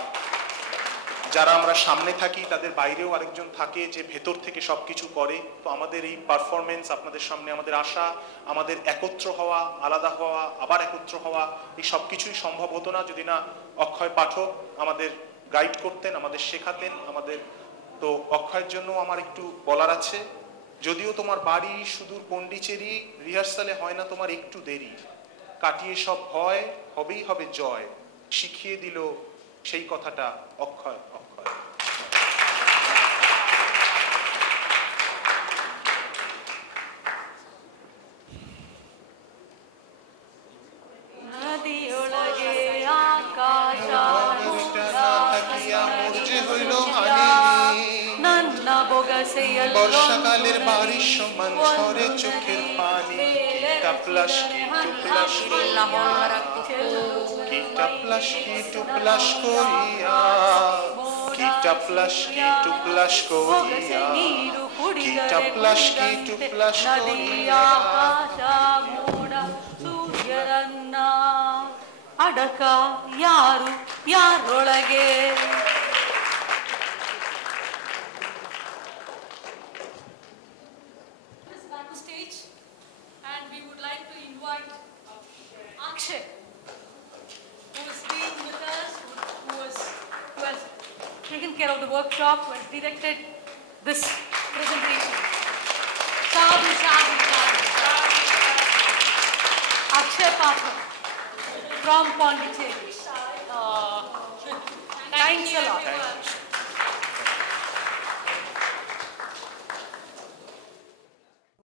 যারা আমরা সামনে থাকি তাদের বাইরেও আরেকজন থাকে যে ভেতর থেকে সবকিছু করে। তো আমাদের এই পারফরমেন্স, আপনাদের সামনে আমাদের আসা, আমাদের একত্র হওয়া, আলাদা হওয়া, আবার একত্র হওয়া, এই সব কিছুই সম্ভব হতো না যদি না অক্ষয় পাঠক আমাদের গাইড করতেন, আমাদের শেখাতেন, আমাদের। তো অক্ষয়ের জন্য আমার একটু বলার আছে, যদিও তোমার বাড়ি সুদূর পন্ডিচেরি, রিহার্সালে হয় না তোমার একটু দেরি, কাটিয়ে সব ভয় হবেই হবে জয়, শিখিয়ে দিল সেই কথাটা অক্ষয়। অক্ষয় বর্ষাকালের বাড়ির সমান ঝরে চোখের পানি, কি টাপলাস কি টুপলাস কি টাপলাস কি টুপলাস করিয়া, কি টাপলাস কি টুপলাস করিয়া, কি টাপলাস কি টুপলাস করিয়া, ಅಡಕ ಯಾರು ಯಾರೊಳಗೆ. Backstage, and we would like to invite Akshay, who has been with us, who has taken care of the workshop, who has directed this presentation. Sadhu, sadhu, sadhu. Akshay Pathak from Pondicherry. Thanks a lot.